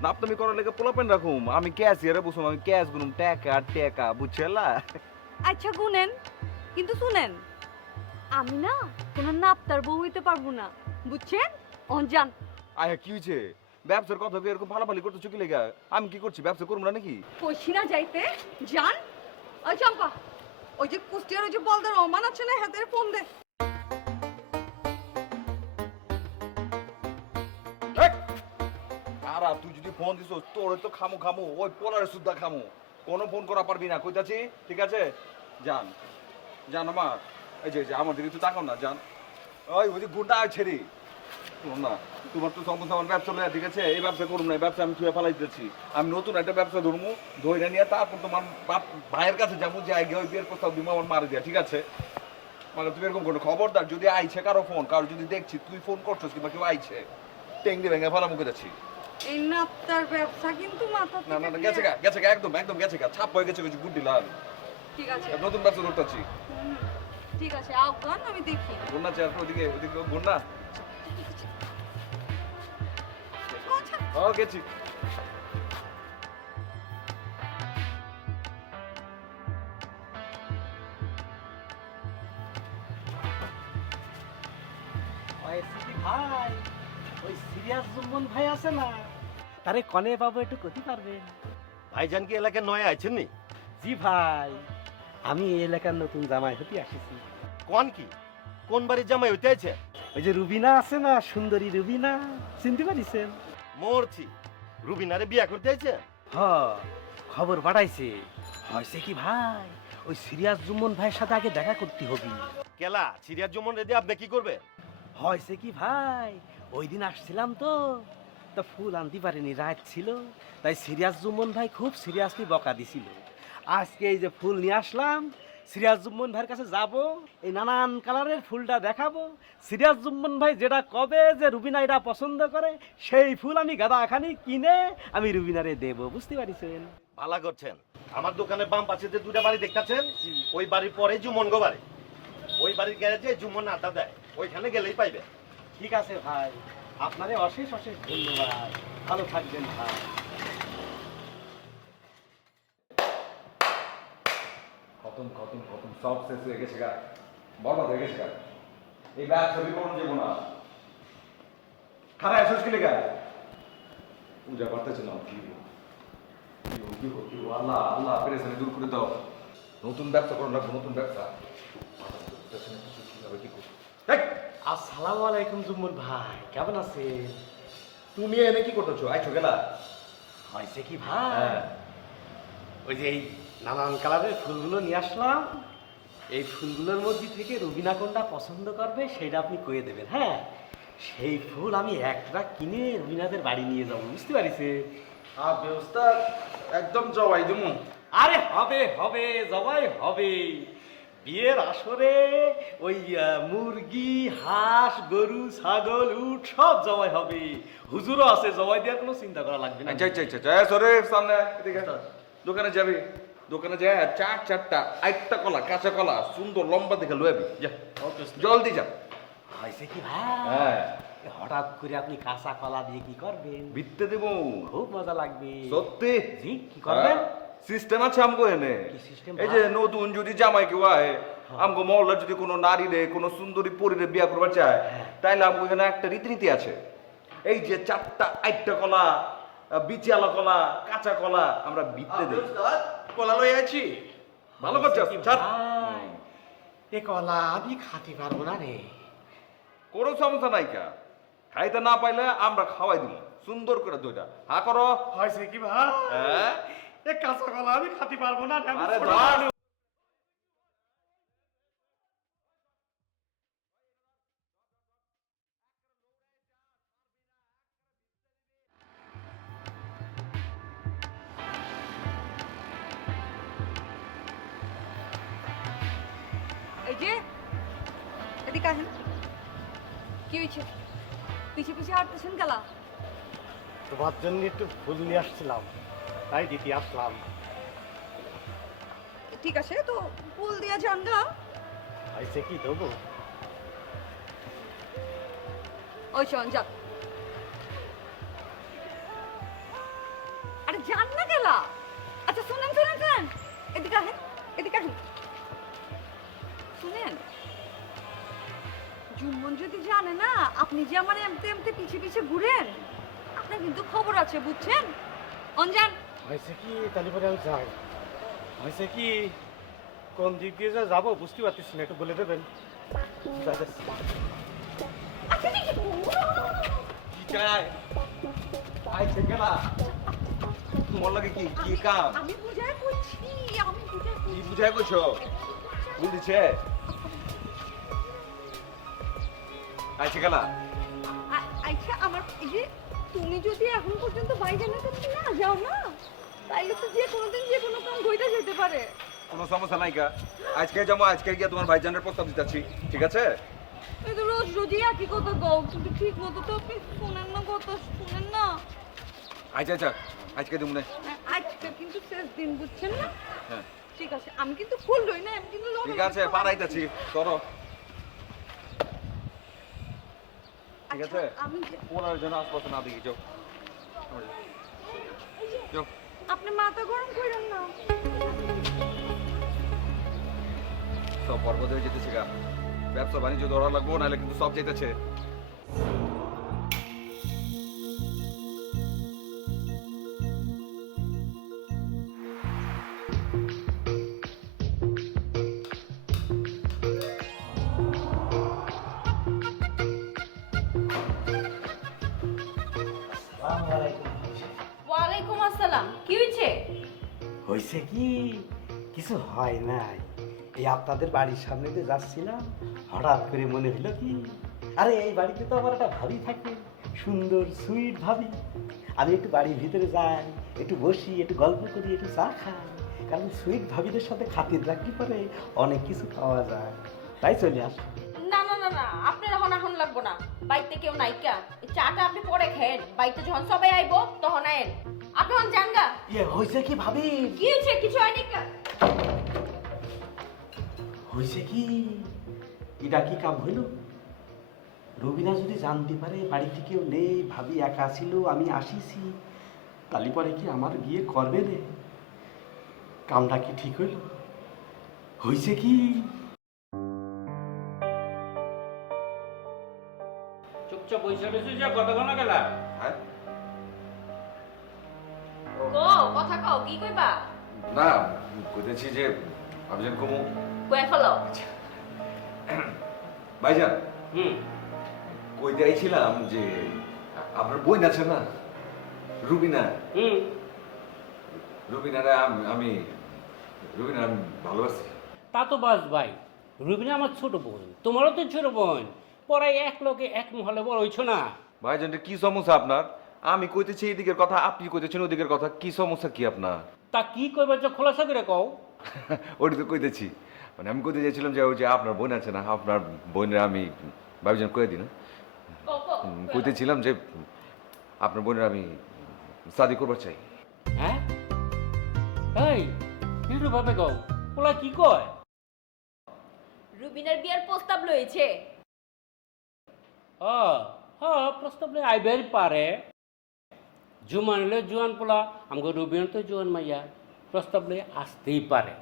নাপ তো আমি করার লেগে পোলাপেন রাখুম, আমি ক্যাশ ইয়ারে বসুম, আমি ক্যাশ গুনুম, টাকা টাকা, বুঝছেলা? আচ্ছা গুনেন, কিন্তু শুনেন আমি না কোনো নাপতার বউ হইতে পারবো না, বুঝছেন? অনজান আয়া কি হয়েছে? ব্যবসার কথা কি এরকম ফালাফালি করতেছো কি লেগা? আমি কি করছি, ব্যবসা করবো না নাকি? কইছি না যাইতে জান। ওই চম্পা, ওই যে কুষ্টিয়ার ওই যে বলদার রহমান আছে না, হাতের ফোন দে। আরা তুই যদি ফোন দিস তোরে তো খামু খামু, ওই পোলারে সুদ্ধা খামু, কোনো ফোন করা পারবি না, কইতাছি, ঠিক আছে? জান জান আমার, এই যে আমার দিকে তুই তাকাও না, জান ওই যে গুন্ডা আছে রে, শোন না, তোমার তো সমস্ত আমার ব্যবসা লয়া, ঠিক আছে? এই ব্যবসা করুম না, এই ব্যবসা আমি ছুঁয়ে ফেলাই দিতেছি। আমি নতুন একটা ব্যবসা ধরবো, ধরে নিয়ে তারপর তোমার বাপ ভাইয়ের কাছে যাবো, যে আগে ওই বিয়ের প্রস্তাব দিব আমার মারা দিয়া, ঠিক আছে? মানে তুমি এরকম কোনো খবরদার, যদি আইছে কারো ফোন, কারো যদি দেখছি তুই ফোন করছিস কিংবা কেউ আইছে, টেঙ্গি ভেঙে ফেলা মুখে যাচ্ছি। এই নাপতার ব্যবসা কিন্তু মাথা না না না, থেকে গেছে গা দিয়ে- গেছে গা, একদম একদম গেছে গা, ছাপ হয়ে গেছে কিছু গুড্ডি লাল। ঠিক আছে নতুন ব্যবসা ধরতেছি। হুম, ঠিক আছে আফগান আমি দেখি। গুন্না চেয়ার ওদিকে ওদিকে গুন্না, আচ্ছা ও গেছি। ভাই ওই সিরিয়াস জুম্মন ভাই আছে না, তারে কনে পাবো একটু কতি পারবেন? ভাইজান কি এলাকায় নয় আছেন নি? জি ভাই, আমি এই এলাকার নতুন জামাই হতে আসিছি। কোন কি কোন বাড়ির জামাই হইতে আছে? ওই যে রুবিনা আছে না, সুন্দরী রুবিনা, চিনতে পারিছেন? মরছি, রুবিনারে বিয়া করতে আছে? হ, খবর পাঠাইছে। হয়েছে কি ভাই, ওই সিরিয়াস জুম্মন ভাইয়ের সাথে আগে দেখা করতে হবে। কেলা সিরিয়াস জমন রেডি, আপনি কি করবে? হয়েছে কি ভাই, ওই দিন আসছিলাম তো তা ফুল আনতে পারিনি, রাত ছিল, তাই সিরিয়াস জুম্মন ভাই খুব সিরিয়াসলি বকা দিছিল। আজকে এই যে ফুল নিয়ে আসলাম, সিরিয়াস জুম্মন ভাইয়ের কাছে যাব, এই নানান কালারের ফুলটা দেখাবো। সিরিয়াস জুম্মন ভাই যেটা কবে যে রুবিনা এটা পছন্দ করে, সেই ফুল আমি গাদাখানি কিনে আমি রুবিনারে দেব, বুঝতে পারিছেন? ভালো করছেন। আমার দোকানের বাম পাশে যে দুটা বাড়ি দেখতেছেন, ওই বাড়ির পরে জুমন গো বাড়ি, ওই বাড়ির গ্যারেজে জুমন আড্ডা দেয়, ওইখানে গেলেই পাইবে। ঠিক আছে ভাই, আপনারে অশেষ অশেষ ধন্যবাদ, ভালো থাকবেন ভাই। খতম খতম খতম, সব শেষ হয়ে গেছে গা, বরবাদ হয়ে গেছে গা। এই ব্যবসা বিপরণ যাবো না, খারাপ আসছিস কি লেগা পূজা করতেছিলাম কি আল্লাহ আল্লাহ পেরেছেন দূর করে দাও নতুন ব্যবসা করো না নতুন ব্যবসা কিভাবে কি করবো আসসালামু আলাইকুম জুম্মন ভাই কেমন আছেন? তুমি এনে কি করতেছো আইছো গেলা হয়েছে কি ভাই, হ্যাঁ ওই যে এই নানান কালারের ফুলগুলো নিয়ে আসলাম, এই ফুলগুলোর মধ্যে থেকে রুবিনা কোনটা পছন্দ করবে সেটা আপনি কয়ে দেবেন। হ্যাঁ, সেই ফুল আমি একটা কিনে রুবিনাদের বাড়ি নিয়ে যাবো, বুঝতে পারিছে? আর ব্যবস্থা একদম জবাই দেবো। আরে হবে হবে জবাই হবে, বিয়ের আসরে ওই মুরগি হাঁস গরু ছাগল উট সব জবাই হবে, হুজুরও আছে, জবাই দেওয়ার কোনো চিন্তা করা লাগবে না। সরে সামনে এদিকে দোকানে যাবি দোকানে যায় চারটা আটটা কলা কাঁচা কলা সুন্দর লম্বা দেখে লয়াবি যা জলদি যা হয়েছে কি ভাই, হ্যাঁ হঠাৎ করে আপনি কাঁচা কলা দিয়ে কি করবেন? ভিত্তে দিব খুব মজা লাগবে। সত্যি জি, কি করবেন? সিস্টেম আছে আমগো এনে কি system এই যে ভাই? নতুন যদি জামাই কেউ আয় আমগো মহল্লার যদি কোনো নারী রে কোনো সুন্দরী পরীরে বিয়া করবার চায় তাইলে আমগো এখানে একটা রীতিনীতি আছে, এই যে চারটা আটটা কলা বিচিয়ালা কলা কাঁচা কলা আমরা ভিত্তে দিই। কলা লই আছি। ভালো করছো কি ছাড়। ভাই, এ কলা আমি খাতে পারবো না রে। কোনো সমস্যা নাই কা খাইতে না পাইলে আমরা খাওয়াই দিব সুন্দর করে দুইটা হা করো হয়েছে কি ভাই, হ্যাঁ এ কাঁচা কলা আমি খাতে পারবো না রে, আমি আরে ছোট ধর। মানুষ। এই যে এদিকে আসেন। কি হয়েছে? পিছে পিছে হাঁটতেছেন গেলা? তোমার জন্য একটু ফুল নিয়ে আসছিলাম, তাই দিতে আসলাম। ঠিক আছে, তো ফুল দিয়া যান গা। হয়েছে কি দেবো? ওই শোন যান। আরে যান না গেলা। আচ্ছা শুনেন শুনেন শুনেন, এদিকে আসেন এদিকে আসেন। শুনেন, জুম্মন যদি জানে না আপনি যে আমার এমতে এমতে পিছে পিছে ঘুরেন, আপনার কিন্তু খবর আছে, বুঝছেন? অঞ্জান হয়েছে কি, তাহলে পরে আমি যাই। হয়েছে কি, কোন দিক দিয়ে যে যাবো বুঝতে পারতেছি না, একটু বলে দেবেন? যাইতেছি। আচ্ছা ঠিক আছে। কি চাই আইছে গেলা তোমার লাগে কি কি কাম আমি বুঝাই কইছি, আমি বুঝাই কি কইছি। বুঝাই কইছো ভুল দিছে আইছে গেলা আচ্ছা আমার এই যে তুমি যদি এখন পর্যন্ত ভাইজানের কাছে না যাও না, তাইলে তো যে কোনোদিন যে কোনো কাম হইতে যেতে পারে। কোনো সমস্যা নাই কা আজকে যাবো আজকে গিয়ে তোমার ভাইজানের প্রস্তাব দিতেছি ঠিক আছে এই তো রোজ রোজই একই কথা গাও, কিন্তু ঠিক মতো তো আপনি শুনেন না, কথা শুনেন না। আচ্ছা আচ্ছা আজকে তুমি আজকে কিন্তু শেষ দিন, বুঝছেন না? হ্যাঁ ঠিক আছে, আমি কিন্তু ফুল রই না, আমি কিন্তু ঠিক আছে পারাইতেছি করো ঠিক আছে আমি পনেরো জন আশপাশে না দেখি যাও যাও আপনি মাথা গরম করেন না। সব বরবাদ হয়ে যেতেছে গা ব্যবসা বাণিজ্য ধরা লাগবো নাহলে কিন্তু সব যেতেছে ওয়ালাইকুম আসসালাম, কি হয়েছে? হয়েছে কি, কিছু হয় নাই, এই আপনাদের বাড়ির সামনে দিয়ে যাচ্ছিলাম, হঠাৎ করে মনে হলো কি, আরে এই বাড়িতে তো আমার একটা ভাবি থাকে, সুন্দর সুইট ভাবি, আমি একটু বাড়ির ভিতরে যাই, একটু বসি, একটু গল্প করি, একটু চা খাই, কারণ সুইট ভাবিদের সাথে খাতির রাখতে পারে অনেক কিছু পাওয়া যায়, তাই চলে আস। না না না না, আপনার এখন লাগবো না, বাইতে কেউ নাইকা, এই চাটা আপনি পরে খেন, বাইতে যখন সবাই আইবো তখন আইন। আপনি এখন জানগা। ইয়ে হয়েছে কি ভাবি, কি হয়েছে? কিছু হয়নি কা? হয়েছে কি, এটা কি কাম হইল? রবিনা যদি জানতে পারে বাড়িতে কেউ নেই, ভাবি একা ছিল, আমি আসিছি, তালি পরে কি আমার বিয়ে করবে রে? কামটা কি ঠিক হইল? হয়েছে কি, চুপ চুপচাপ পয়সা রয়েছে যা কতক্ষণ গেলা হ্যাঁ কো কথা কও কি কইবা না কইতেছি যে ভাবছেন কমু কই ফেলো ভাইজান হুম কইতে আইছিলাম যে আপনার বোন আছে না রুবিনা হুম রুবিনারে আমি রুবিনা আমি ভালোবাসি তা তো বাস ভাই রুবিনা আমার ছোট বোন তোমারও তো ছোট বোন পরে এক লোকে এক মহলে বড় হইছো না ভাইজান কি সমস্যা আপনার আমি কইতেছি এইদিকের কথা আপনি কইতেছেন ওদিকের কথা কি সমস্যা কি আপনার তা কি করবে যে খোলাসা করে কও ওটি তো কইতেছি মানে আমি কইতে চাইছিলাম যে ওই যে আপনার বোন আছে না আপনার বোনের আমি ভাবিজান কয়ে দিই না কও কও কইতেছিলাম যে আপনার বোনের আমি শাদি করবার চাই হ্যাঁ এই নিরু ভাবে কও ওলা কি কয় রুবিনার বিয়ার প্রস্তাব লইছে প্রস্তাব লই আইবের পারে জুমান হলে জুয়ান পোলা আমাকে রুবিন তো জুয়ান মাইয়া প্রস্তাব লই আসতেই পারে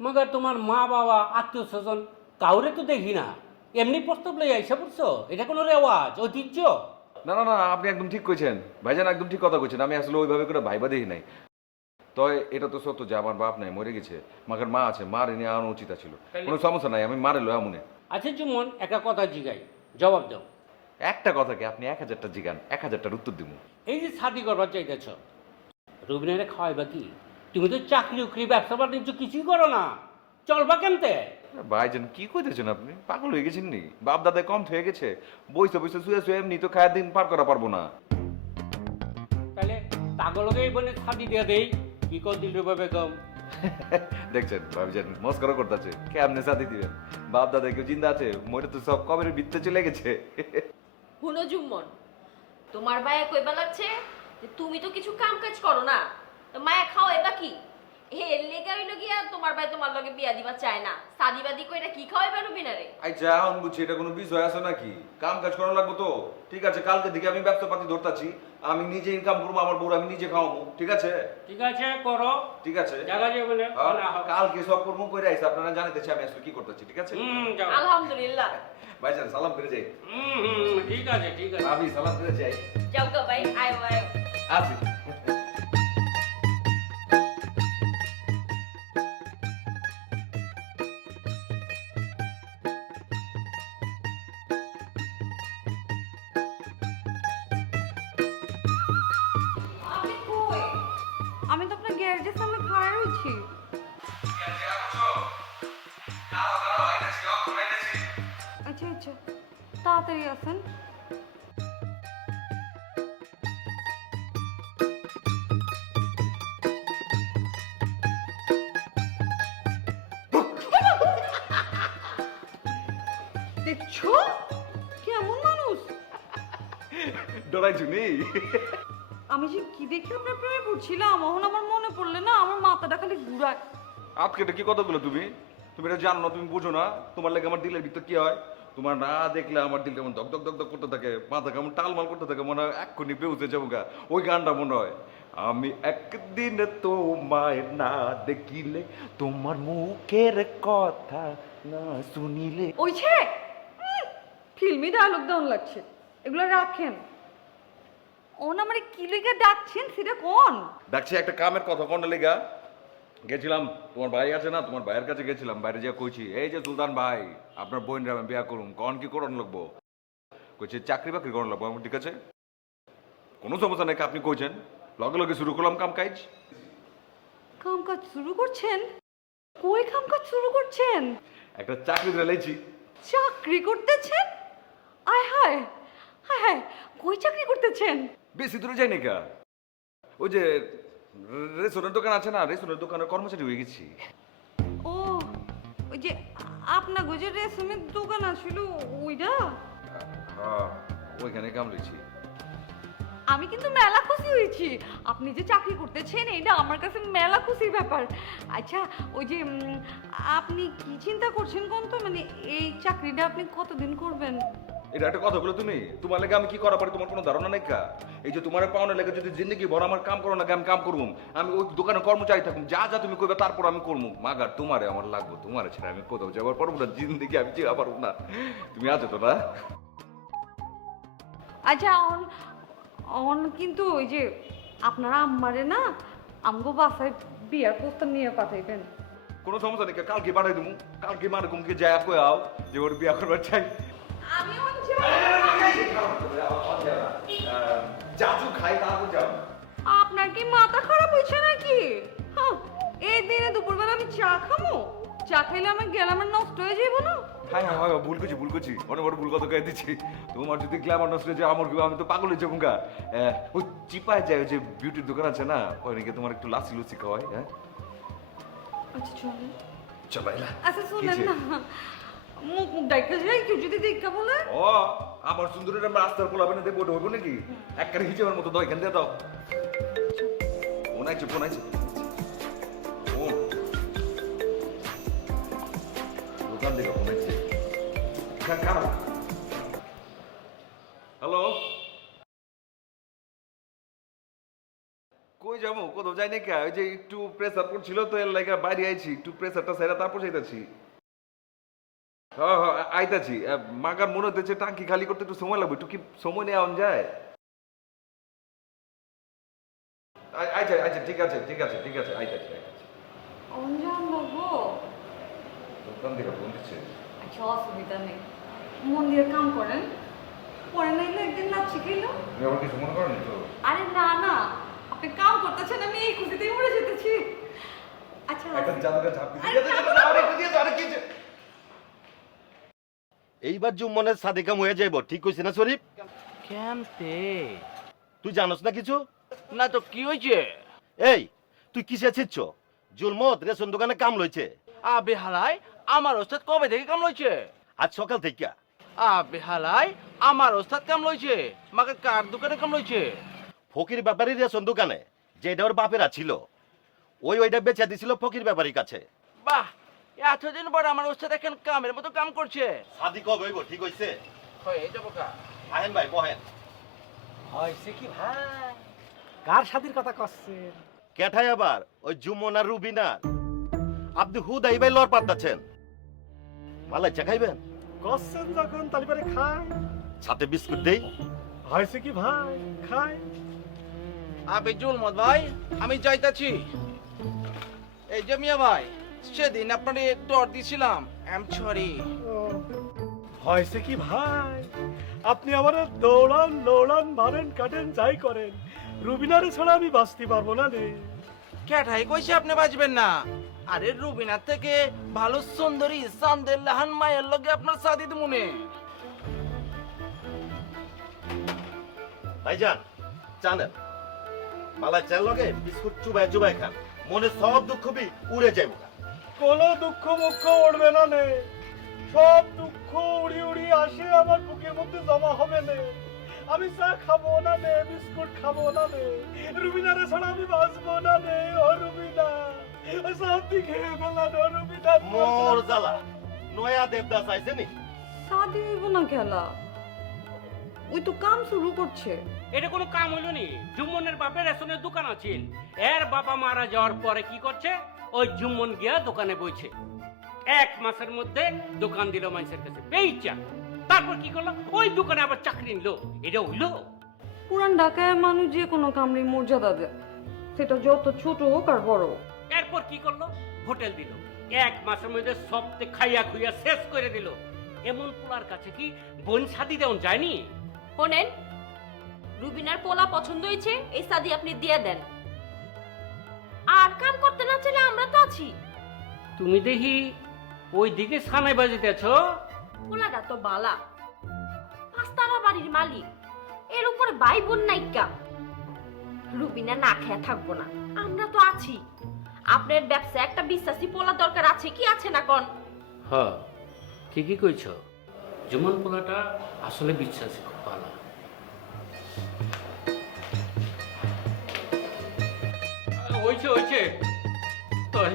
মগর তোমার মা বাবা আত্মীয় স্বজন কাউরে তো দেখি না এমনি প্রস্তাব লই আইসা পড়ছো এটা কোনো রেওয়াজ ঐতিহ্য না না না আপনি একদম ঠিক কইছেন ভাইজান একদম ঠিক কথা কইছেন আমি আসলে ওইভাবে করে ভাইবা দেখি নাই তো এটা তো সত্য যে আমার বাপ নাই মরে গেছে মাকের মা আছে মার এনে আনা উচিত ছিল কোনো সমস্যা নাই আমি মারে লয় আমনে আচ্ছা জুমন একটা কথা জিগাই জবাব দাও একটা কথাকে আপনি 1000টা জিগান 1000টার উত্তর দিব এই যে শাদি করবার চাইতেছ রুবিনারে খাওয়াইবা কি তুমি তো চাকরি উকরি ব্যবসা বাণিজ্য কিছুই করো না চলবা কেমতে ভাইজান কি কইতেছেন আপনি পাগল হয়ে গেছেন নি বাপ দাদা কম হয়ে গেছে বইসে বইসে শুয়ে শুয়ে এমনি তো খায় দিন পার করা পারবো না তাহলে তাগলকে এই বোনের শাদি দিয়ে দেই কি কর দিল বেগম দেখছেন ভাবিজান মস্করা করতেছে কেমনে সাথে দিবেন বাপ দাদা কেউ জিন্দা আছে মরে তো সব কবের বৃত্তে চলে গেছে হুনো জুম্মন তোমার ভাইয়া কইবা লাগছে যে তুমি তো কিছু কাম কাজ করো না তো মায়া খাও এবা কি এর লেগা হইলো গিয়া তোমার ভাই তোমার লগে বিয়া দিবা চায় না সাদিবাদি কইরা কি খাওয়াইবা রুবিনারে আচ্ছা এখন বুঝছি এটা কোনো বিষয় আছে নাকি কাম কাজ করা লাগবো তো ঠিক আছে কালকে দিকে আমি ব্যবসা পাতি ধরতাছি আমি নিজে ইনকাম করবো আমার বউ আমি নিজে খাওয়াবো ঠিক আছে ঠিক আছে করো ঠিক আছে জায়গা যাবে না কালকে সব কর্ম করে আইসা আপনারা জানিতেছি আমি আসলে কি করতেছি ঠিক আছে যাও আলহামদুলিল্লাহ ভাইজান সালাম করে যাই ঠিক আছে ঠিক আছে আমি সালাম করে যাই যাও গো ভাই আয় আয় আসি আপনি কই আমি তো আপনার গ্যারেজের সামনে খাড়া রয়েছি আচ্ছা আচ্ছা তাড়াতাড়ি আসেন দেখছো কেমন মানুষ ডরাইছু নি আমি যে কি দেখে আপনার প্রেমে পড়ছিলাম এখন আমার মনে পড়লে না আমার মাথাটা খালি ঘুরায় আজকে এটা কি কথাগুলো তুমি তুমি এটা জানো না তুমি বুঝো না তোমার লাগে আমার দিলের ভিতর কি হয় তোমার না দেখলে আমার দিল কেমন দক দক দক দক করতে থাকে মাথা কেমন টালমাল করতে থাকে মনে হয় এক্ষুনি বেউসে যাবো গা ওই গানটা মনে হয় আমি একদিন তোমায় না দেখিলে তোমার মুখের কথা না শুনিলে ওইছে ফিল্মি ডায়লগ দেওয়ান লাগছে এগুলো রাখেন ওন আমার কি লেগে ডাকছেন সেটা কোন দেখছি একটা কামের কথা কোনটা লেগা গেছিলাম তোমার ভাই আছে না তোমার ভাইয়ের কাছে গেছিলাম বাইরে যা কইছি এই যে সুলতান ভাই আপনার বোন আমি বিয়া করুম কন কি করন লাগবো কইছে চাকরি বাকরি করন লাগবো আমি ঠিক আছে কোনো সমস্যা নেই আপনি কইছেন লগে লগে শুরু করলাম কাম কাজ কাম কাজ শুরু করছেন কই কাম কাজ শুরু করছেন একটা চাকরি ধরেছি চাকরি করতেছেন আয় হায় হায় হায় কই চাকরি করতেছেন বেশি দূরে যাই নাকি ওই যে রেস্টুরেন্ট দোকান আছে না রেস্টুরেন্ট দোকানের কর্মচারী হয়ে গেছি ও ওই যে আপনার যে রেশমের দোকান আছিল ওইটা হ্যাঁ ওইখানে কাম লইছি আমি কিন্তু মেলা খুশি হয়েছি আপনি যে চাকরি করতেছেন এটা আমার কাছে মেলা খুশির ব্যাপার আচ্ছা ওই যে আপনি কি চিন্তা করছেন কোন তো মানে এই চাকরিটা আপনি কতদিন করবেন এটা একটা কথা বলে তুমি তোমার লেগে আমি কি করা পারি তোমার কোনো ধারণা নেই কা এই যে তোমার পাওনা লেগে যদি জিন্দগি ভর আমার কাম করো না আমি কাম করবো আমি ওই দোকানে কর্মচারী থাকুন যা যা তুমি করবে তারপর আমি করবো মাগার তোমারে আমার লাগবো তোমার ছেড়ে আমি কোথাও যাবার পারবো না জিন্দগি আমি চেরা পারবো না তুমি আছো তো না আচ্ছা অন কিন্তু ওই যে আপনারা আম্মারে না আমগো বাসায় বিয়ার প্রস্তাব নিয়ে পাঠাইবেন। কোনো সমস্যা নেই, কালকে পাঠাই দেবো। কালকে মানে কুমকে যায় কই আও যে ওর বিয়া করবার চাই। আমি জাজু খাই তারপর যাও। আপনার কি মাথা খারাপ হয়েছে নাকি? হ্যাঁ, এই দিনে দুপুরবেলা আমি চা খামো? চা খাইলে আমার গ্ল্যামার নষ্ট হয়ে যাবো না? হ্যাঁ হ্যাঁ হ্যাঁ, ভুল করছি অনেক বড় ভুল কথা কয়ে দিচ্ছি। তোমার যদি গ্ল্যামার নষ্ট হয়ে যায় আমার কি, আমি তো পাগল হয়ে যাবো গা। ওই চিপায় যায়, ওই যে বিউটির দোকান আছে না, ওই নাকি তোমার একটু লাসি লুচি খাওয়াই। হ্যাঁ আচ্ছা চলেন। চল বাইলা। আচ্ছা শুনেন না, মুখ ডাইকা যাই, কেউ যদি দেখা বলে। ও আমার সুন্দরীর আমরা রাস্তার পোলাবে না, দেখবো ওটা হইব নাকি? একবারে হিচেবার মতো দাও, এখান দিয়ে দাও। ফোন আইছে ফোন। দোকান থেকে ফোন আইছে। হ্যালো, কই যাবো? কোথাও যাই নাকি? ওই যে একটু প্রেসার পড়ছিল তো, এর লাগে বাইরে আইছি, একটু প্রেসারটা সেরা তারপর যাইতাছি। হ্যাঁ হ্যাঁ আইতাছি। মাগার মনে হতেছে টাঙ্কি খালি করতে একটু সময় লাগবে, একটু কি সময় নেওয়া যায়? আচ্ছা আচ্ছা ঠিক আছে আইতাছি। অঞ্জন বাবু, দোকান থেকে ফোন দিচ্ছে। আচ্ছা অসুবিধা নেই, মন দিয়ে কাম করেন, পরে নাইলে একদিন না শিখাইলো। তুমি আবার কিছু মনে করেন তো? আরে না না, আপনি কাম করতেছেন, আমি এই খুশিতেই মরে যেতেছি। আচ্ছা একটা জাদুকে ঝাঁপ দিতে এইবার জুম্মনের সাদেকাম হয়ে যাইব, ঠিক কইছি না শরীফ? কেমতে? তুই জানোস না কিছু? না তো কি হয়েছে? এই তুই কিসে ছিচ্ছ? জুলমত রেশন দোকানে কাম লইছে। আবে হালাই, আমার ওস্তাদ কবে থেকে কাম লইছে? আজ সকাল থেকে। আবে হালাই, আমার ওস্তাদ কাম লইছে, মাকে কার দোকানে কাম লইছে? ফকির ব্যাপারী রেশন দোকানে, যেটা ওর বাপেরা ছিল, ওইটা বেচে দিছিল ফকির ব্যাপারীর কাছে। বাহ, এতদিন পর আমার ওস্তাদ এখন কামের মতো কাম করছে। সাদি কবে হইব, ঠিক হইছে? হয়ে যাবো কা। আহেন ভাই বহেন। হয়েছে কি ভাই, কার শাদির কথা করছেন? কেঠাই আবার ওই জুম্মন আর রুবিনার। আপনি হুদাই ভাই লড় পাতাচ্ছেন। মালাই চা খাইবেন? করছেন যখন তালিবারে খাই। সাথে বিস্কুট দেই। হয়েছে কি ভাই, খাই। আবে জুলমত ভাই, আমি যাইতাছি। এই যে মিয়া ভাই, সেদিন আপনারে ডর দিছিলাম, আই সরি। হয়েছে কি ভাই, আপনি আমার দৌড়ান মারেন কাটেন যাই করেন, রুবিনারে ছাড়া আমি বাঁচতে পারবো না রে। ক্যাঠাই কইছে আপনি বাঁচবেন না। আরে রুবিনার থেকে ভালো সুন্দরী চান্দের লাহান মায়ের লগে আপনার সাদি মনে। ভাইজান জানেন, মালাই চার লগে বিস্কুট চুবাই খান, মনে সব দুঃখ বি উড়ে যাইব। কোনো দুঃখ মুখ্য উঠবে না নে, সব দুঃখ উড়ি উড়ি আসে আমার বুকের মধ্যে জমা হবে নে। আমি চা খাবো না নে, বিস্কুট খাবো না নে, রুবিনারে ছাড়া আমি বাঁচবো না নে। ও রুবিনা, শান্তি খেয়ে ফেলানো রুবিনা। মোর জ্বালা নয়া দেবদাস আইছে নি? শাদি হইব না খেলা, ওই তো কাম শুরু করছে। এটা কোনো কাম হইল নি? জুম্মনের বাপের রেশনের দোকান আছে, এর বাবা মারা যাওয়ার পরে কি করছে, ওই জুম্মন গিয়া দোকানে বইছে। 1 মাসের মধ্যে দোকান দিল মানুষের কাছে বেইচা। তারপর কি করলো, ওই দোকানে আবার চাকরি নিল। এটা হইলো? পুরান ঢাকায় মানুষ যে কোনো কামড়ি মর্যাদা দেয়, সেটা যত ছোট হোক আর বড় হোক। এরপর কি করলো, হোটেল দিল। 1 মাসের মধ্যে সবতে খাইয়া খুইয়া শেষ করে দিল। এমন পোলার কাছে কি বোন শাদি দেওয়া যায়নি? শোনেন, রুবিনার পোলা পছন্দ হয়েছে, এই শাদি আপনি দিয়ে দেন। আর কাম করতে না চাইলে আমরা তো আছি। তুমি দেখি ওই দিকে সানাই বাজিতেছ। পোলাটা তো বালা, 5 তালা বাড়ির মালিক, এর উপরে ভাই বোন নাইকা। রুবিনা না খেয়ে থাকবো না, আমরা তো আছি। আপনার ব্যবসা একটা বিশ্বাসী পোলা দরকার আছে কি আছে না কোন? হ্যাঁ ঠিকই কইছ, জুমন পোলাটা আসলে বিশ্বাসী, খুব ভালো। হইছে তাই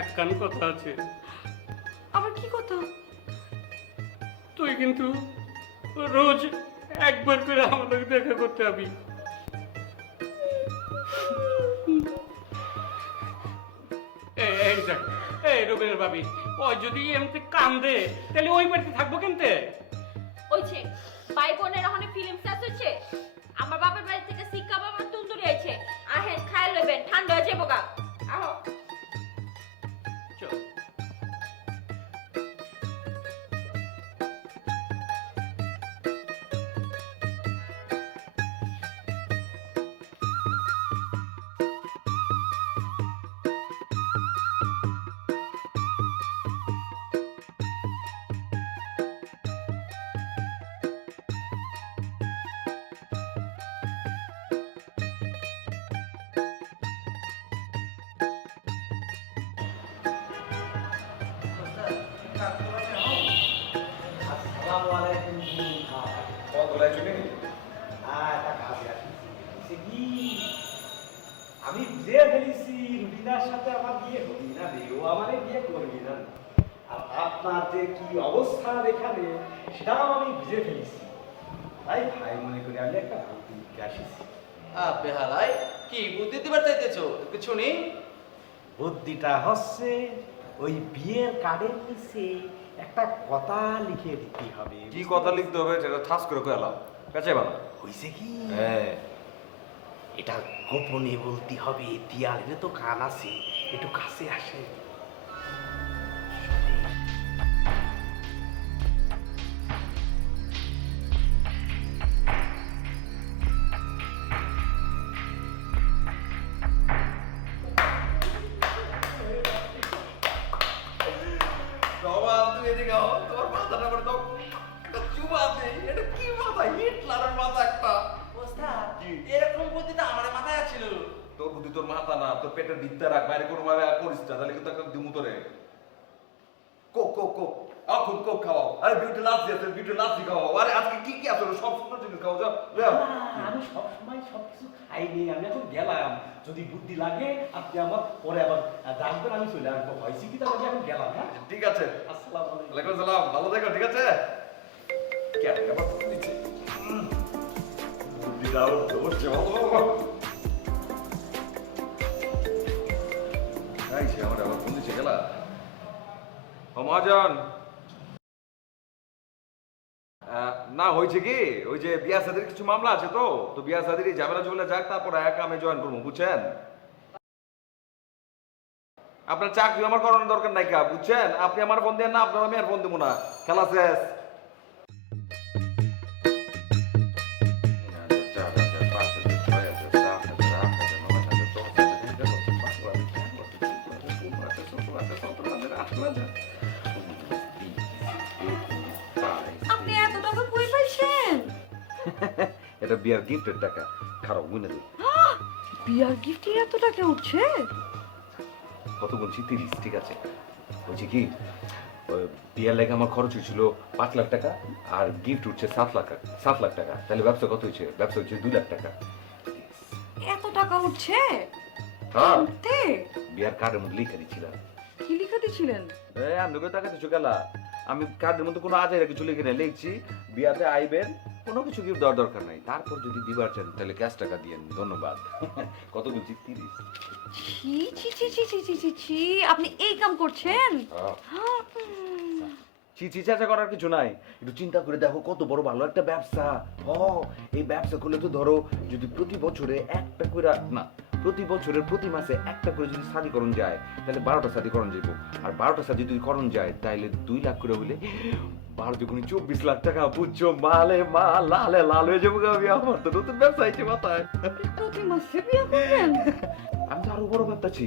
একখান কথা আছে। আবার কি কথা? তুই কিন্তু রোজ একবার করে আমার লোক দেখা করতে হবি। এই রবিনের ভাবি, ও যদি এমনি কান্দে তাহলে ওই বাড়িতে থাকবো কেনতে? ওইছে ভাই বোনের ওখানে ফিল্ম শেষ হচ্ছে আমার বাপের বাড়ি থেকে শিক্ষা বাবা তুন্দুরি আইছে আহেন খাই লইবেন ঠান্ডা হয়ে যাবো গা আহো চল আসসালামু আলাইকুম ভাই। কতলাই চলে একটা কাজে আসছি কি আমি বুঝে ফেলেছি রুবিনার সাথে আমার বিয়ে হবি না রে, ও আমারে বিয়ে করবি না। আর আপনার যে কি অবস্থা এখানে সেটাও আমি বুঝে ফেলেছি, তাই ভাই মনে করি আমি একটা বুদ্ধি দিতে আসিছি। বেহালাই কি বুদ্ধি দিবার চাইতেছো একটু শুনি। বুদ্ধিটা হচ্ছে ওই বিয়ের কার্ডের নিচে একটা কথা লিখে দিতে হবে। কি কথা লিখতে হবে সেটা ঠাস করে কইলাম কাছে বানা হয়েছে কি হ্যাঁ এটা গোপনে বলতে হবে, দেয়ালে তো কান আছে, একটু কাছে আসে। বাবা তুই এদিকে আও, তোর মাথাটা করে দাও চুবা দে। এটা কি মাথা? হিটলারের মাথা একটা। ওস্তাদ কি? এরকম বুদ্ধি তো আমার মাথায় ছিল। তোর বুদ্ধি তোর মাথা না, তোর পেটের ভিতরে রাখ, বাইরে কোনো ভাবে করিস না, তাহলে কিন্তু একটা দিমু তোরে। কোক কোক কোক এখন কোক খাওয়াও। আরে বিউটি লাস্ট আছে, বিউটি লাস্ট খাওয়াও। আরে আজকে কি কি আছে সব সুন্দর জিনিস খাওয়া যাও। আমি সবসময় সবকিছু খাইনি, আমি এখন গেলাম, যদি বুদ্ধি লাগে আপনি আমার পরে আবার ডাকবেন, আমি চলে আসবো। হয়েছে কি তাহলে এখন গেলাম। হ্যাঁ, ঠিক আছে, আসসালামু আলাইকুম। ওয়ালাইকুম সালাম, ভালো থেকো, ঠিক আছে? কে আবার ফোন দিচ্ছে? বুদ্ধি দাও, ধরছে ভালো। এই সে আমার আবার ফোন দিচ্ছে, গেলা? ও মহাজন, না হয়েছে কি ওই যে বিয়া শাদির কিছু মামলা আছে, তো বিয়া শাদির এই ঝামেলা চলে যাক, তারপর এক আমি জয়েন করবো, বুঝছেন? আপনার চাকরি আমার করানোর দরকার নাই কা, বুঝছেন? আপনি আমার ফোন দেন না, আপনার আমি আর ফোন দেবো না, খেলা শেষ। আপনি এত টাকা কই পাইছেন? এটা বিয়ার গিফটের টাকা, খারাপ গুনে দিই। বিয়ার গিফটে এত টাকা উঠছে? কত বলছি? 30, ঠিক আছে। বলছি কি ওই বিয়ার লেগে আমার খরচ হয়েছিল 5 লাখ টাকা, আর গিফট উঠছে 7 লাখ টাকা, তাহলে ব্যবসা কত হয়েছে? ব্যবসা হচ্ছে 2 লাখ টাকা। এত টাকা উঠছে? হ্যাঁ, তে বিয়ার কার্ডের মধ্যে লিখে দিচ্ছিলাম। কি লিখে দিছিলেন? আমি টাকা দিচ্ছ গেলা, আমি কার্ডের মধ্যে কোনো আজাইরা কিছু লিখে নাই, লিখছি বিয়াতে আইবেন, কোনো কিছু গিফট দেওয়ার দরকার নাই, তারপর যদি দিবার চান তাহলে ক্যাশ টাকা দিয়েন, ধন্যবাদ। কত বলছি? 30। ছি ছি ছি ছি ছি ছি ছি ছি, আপনি এই কাম করছেন? চিচি চাচা করার কিছু নাই, একটু চিন্তা করে দেখো কত বড় ভালো একটা ব্যবসা। এই ব্যবসা করলে তো ধরো যদি প্রতি বছরে একটা করে না, প্রতি বছরের প্রতি মাসে একটা করে যদি শাদি করণ যায় তাহলে 12টা শাদি করণ যাইব, আর 12টা শাদি যদি করণ যায় তাহলে 2 লাখ করে হইলে 12 দুগুণে 24 লাখ টাকা, বুঝছো? মালে মাল লালে লাল হয়ে যাবো আমি, আমার তো নতুন ব্যবসা হয়েছে মাথায়। প্রতি মাসে বিয়ে করবেন? আমি তো আরো বড় ভাবতেছি,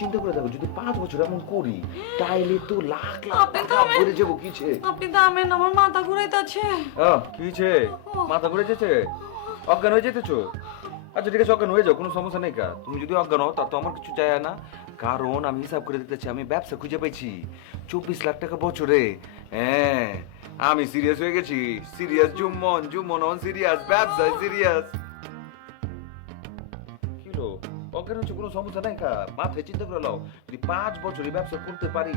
চিন্তা করে দেখো যদি 5 বছর এমন করি তাইলে তো লাখ লাখ আপনি তো টাকা আমি- ভরে যাবো। কিছে আপনি তো আমেন, আমার মাথা ঘুরাইতেছে। কিছে মাথা ঘুরে যেতে, অজ্ঞান হয়ে যেতেছো? আচ্ছা ঠিক আছে, অজ্ঞান হয়ে যাও, কোনো সমস্যা নেই কা। তুমি যদি অজ্ঞান হও তা তো আমার কিছু চাই না, কারণ আমি হিসাব করে দেখতেছি আমি ব্যবসা খুঁজে পাইছি 24 লাখ টাকা বছরে। হ্যাঁ, আমি সিরিয়াস হয়ে গেছি, সিরিয়াস। জুম্মন অন সিরিয়াস, ব্যবসা সিরিয়াস। কিলো অজ্ঞান হচ্ছে, কোনো সমস্যা নাই কা, মাথায় চিন্তা করে নাও, যদি 5 বছরই ব্যবসা করতে পারি,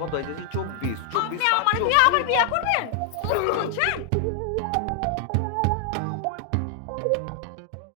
কত হয়েছে? 24 আপনি আমার দিয়ে আবার বিয়ে করবেন? কি বলছেন?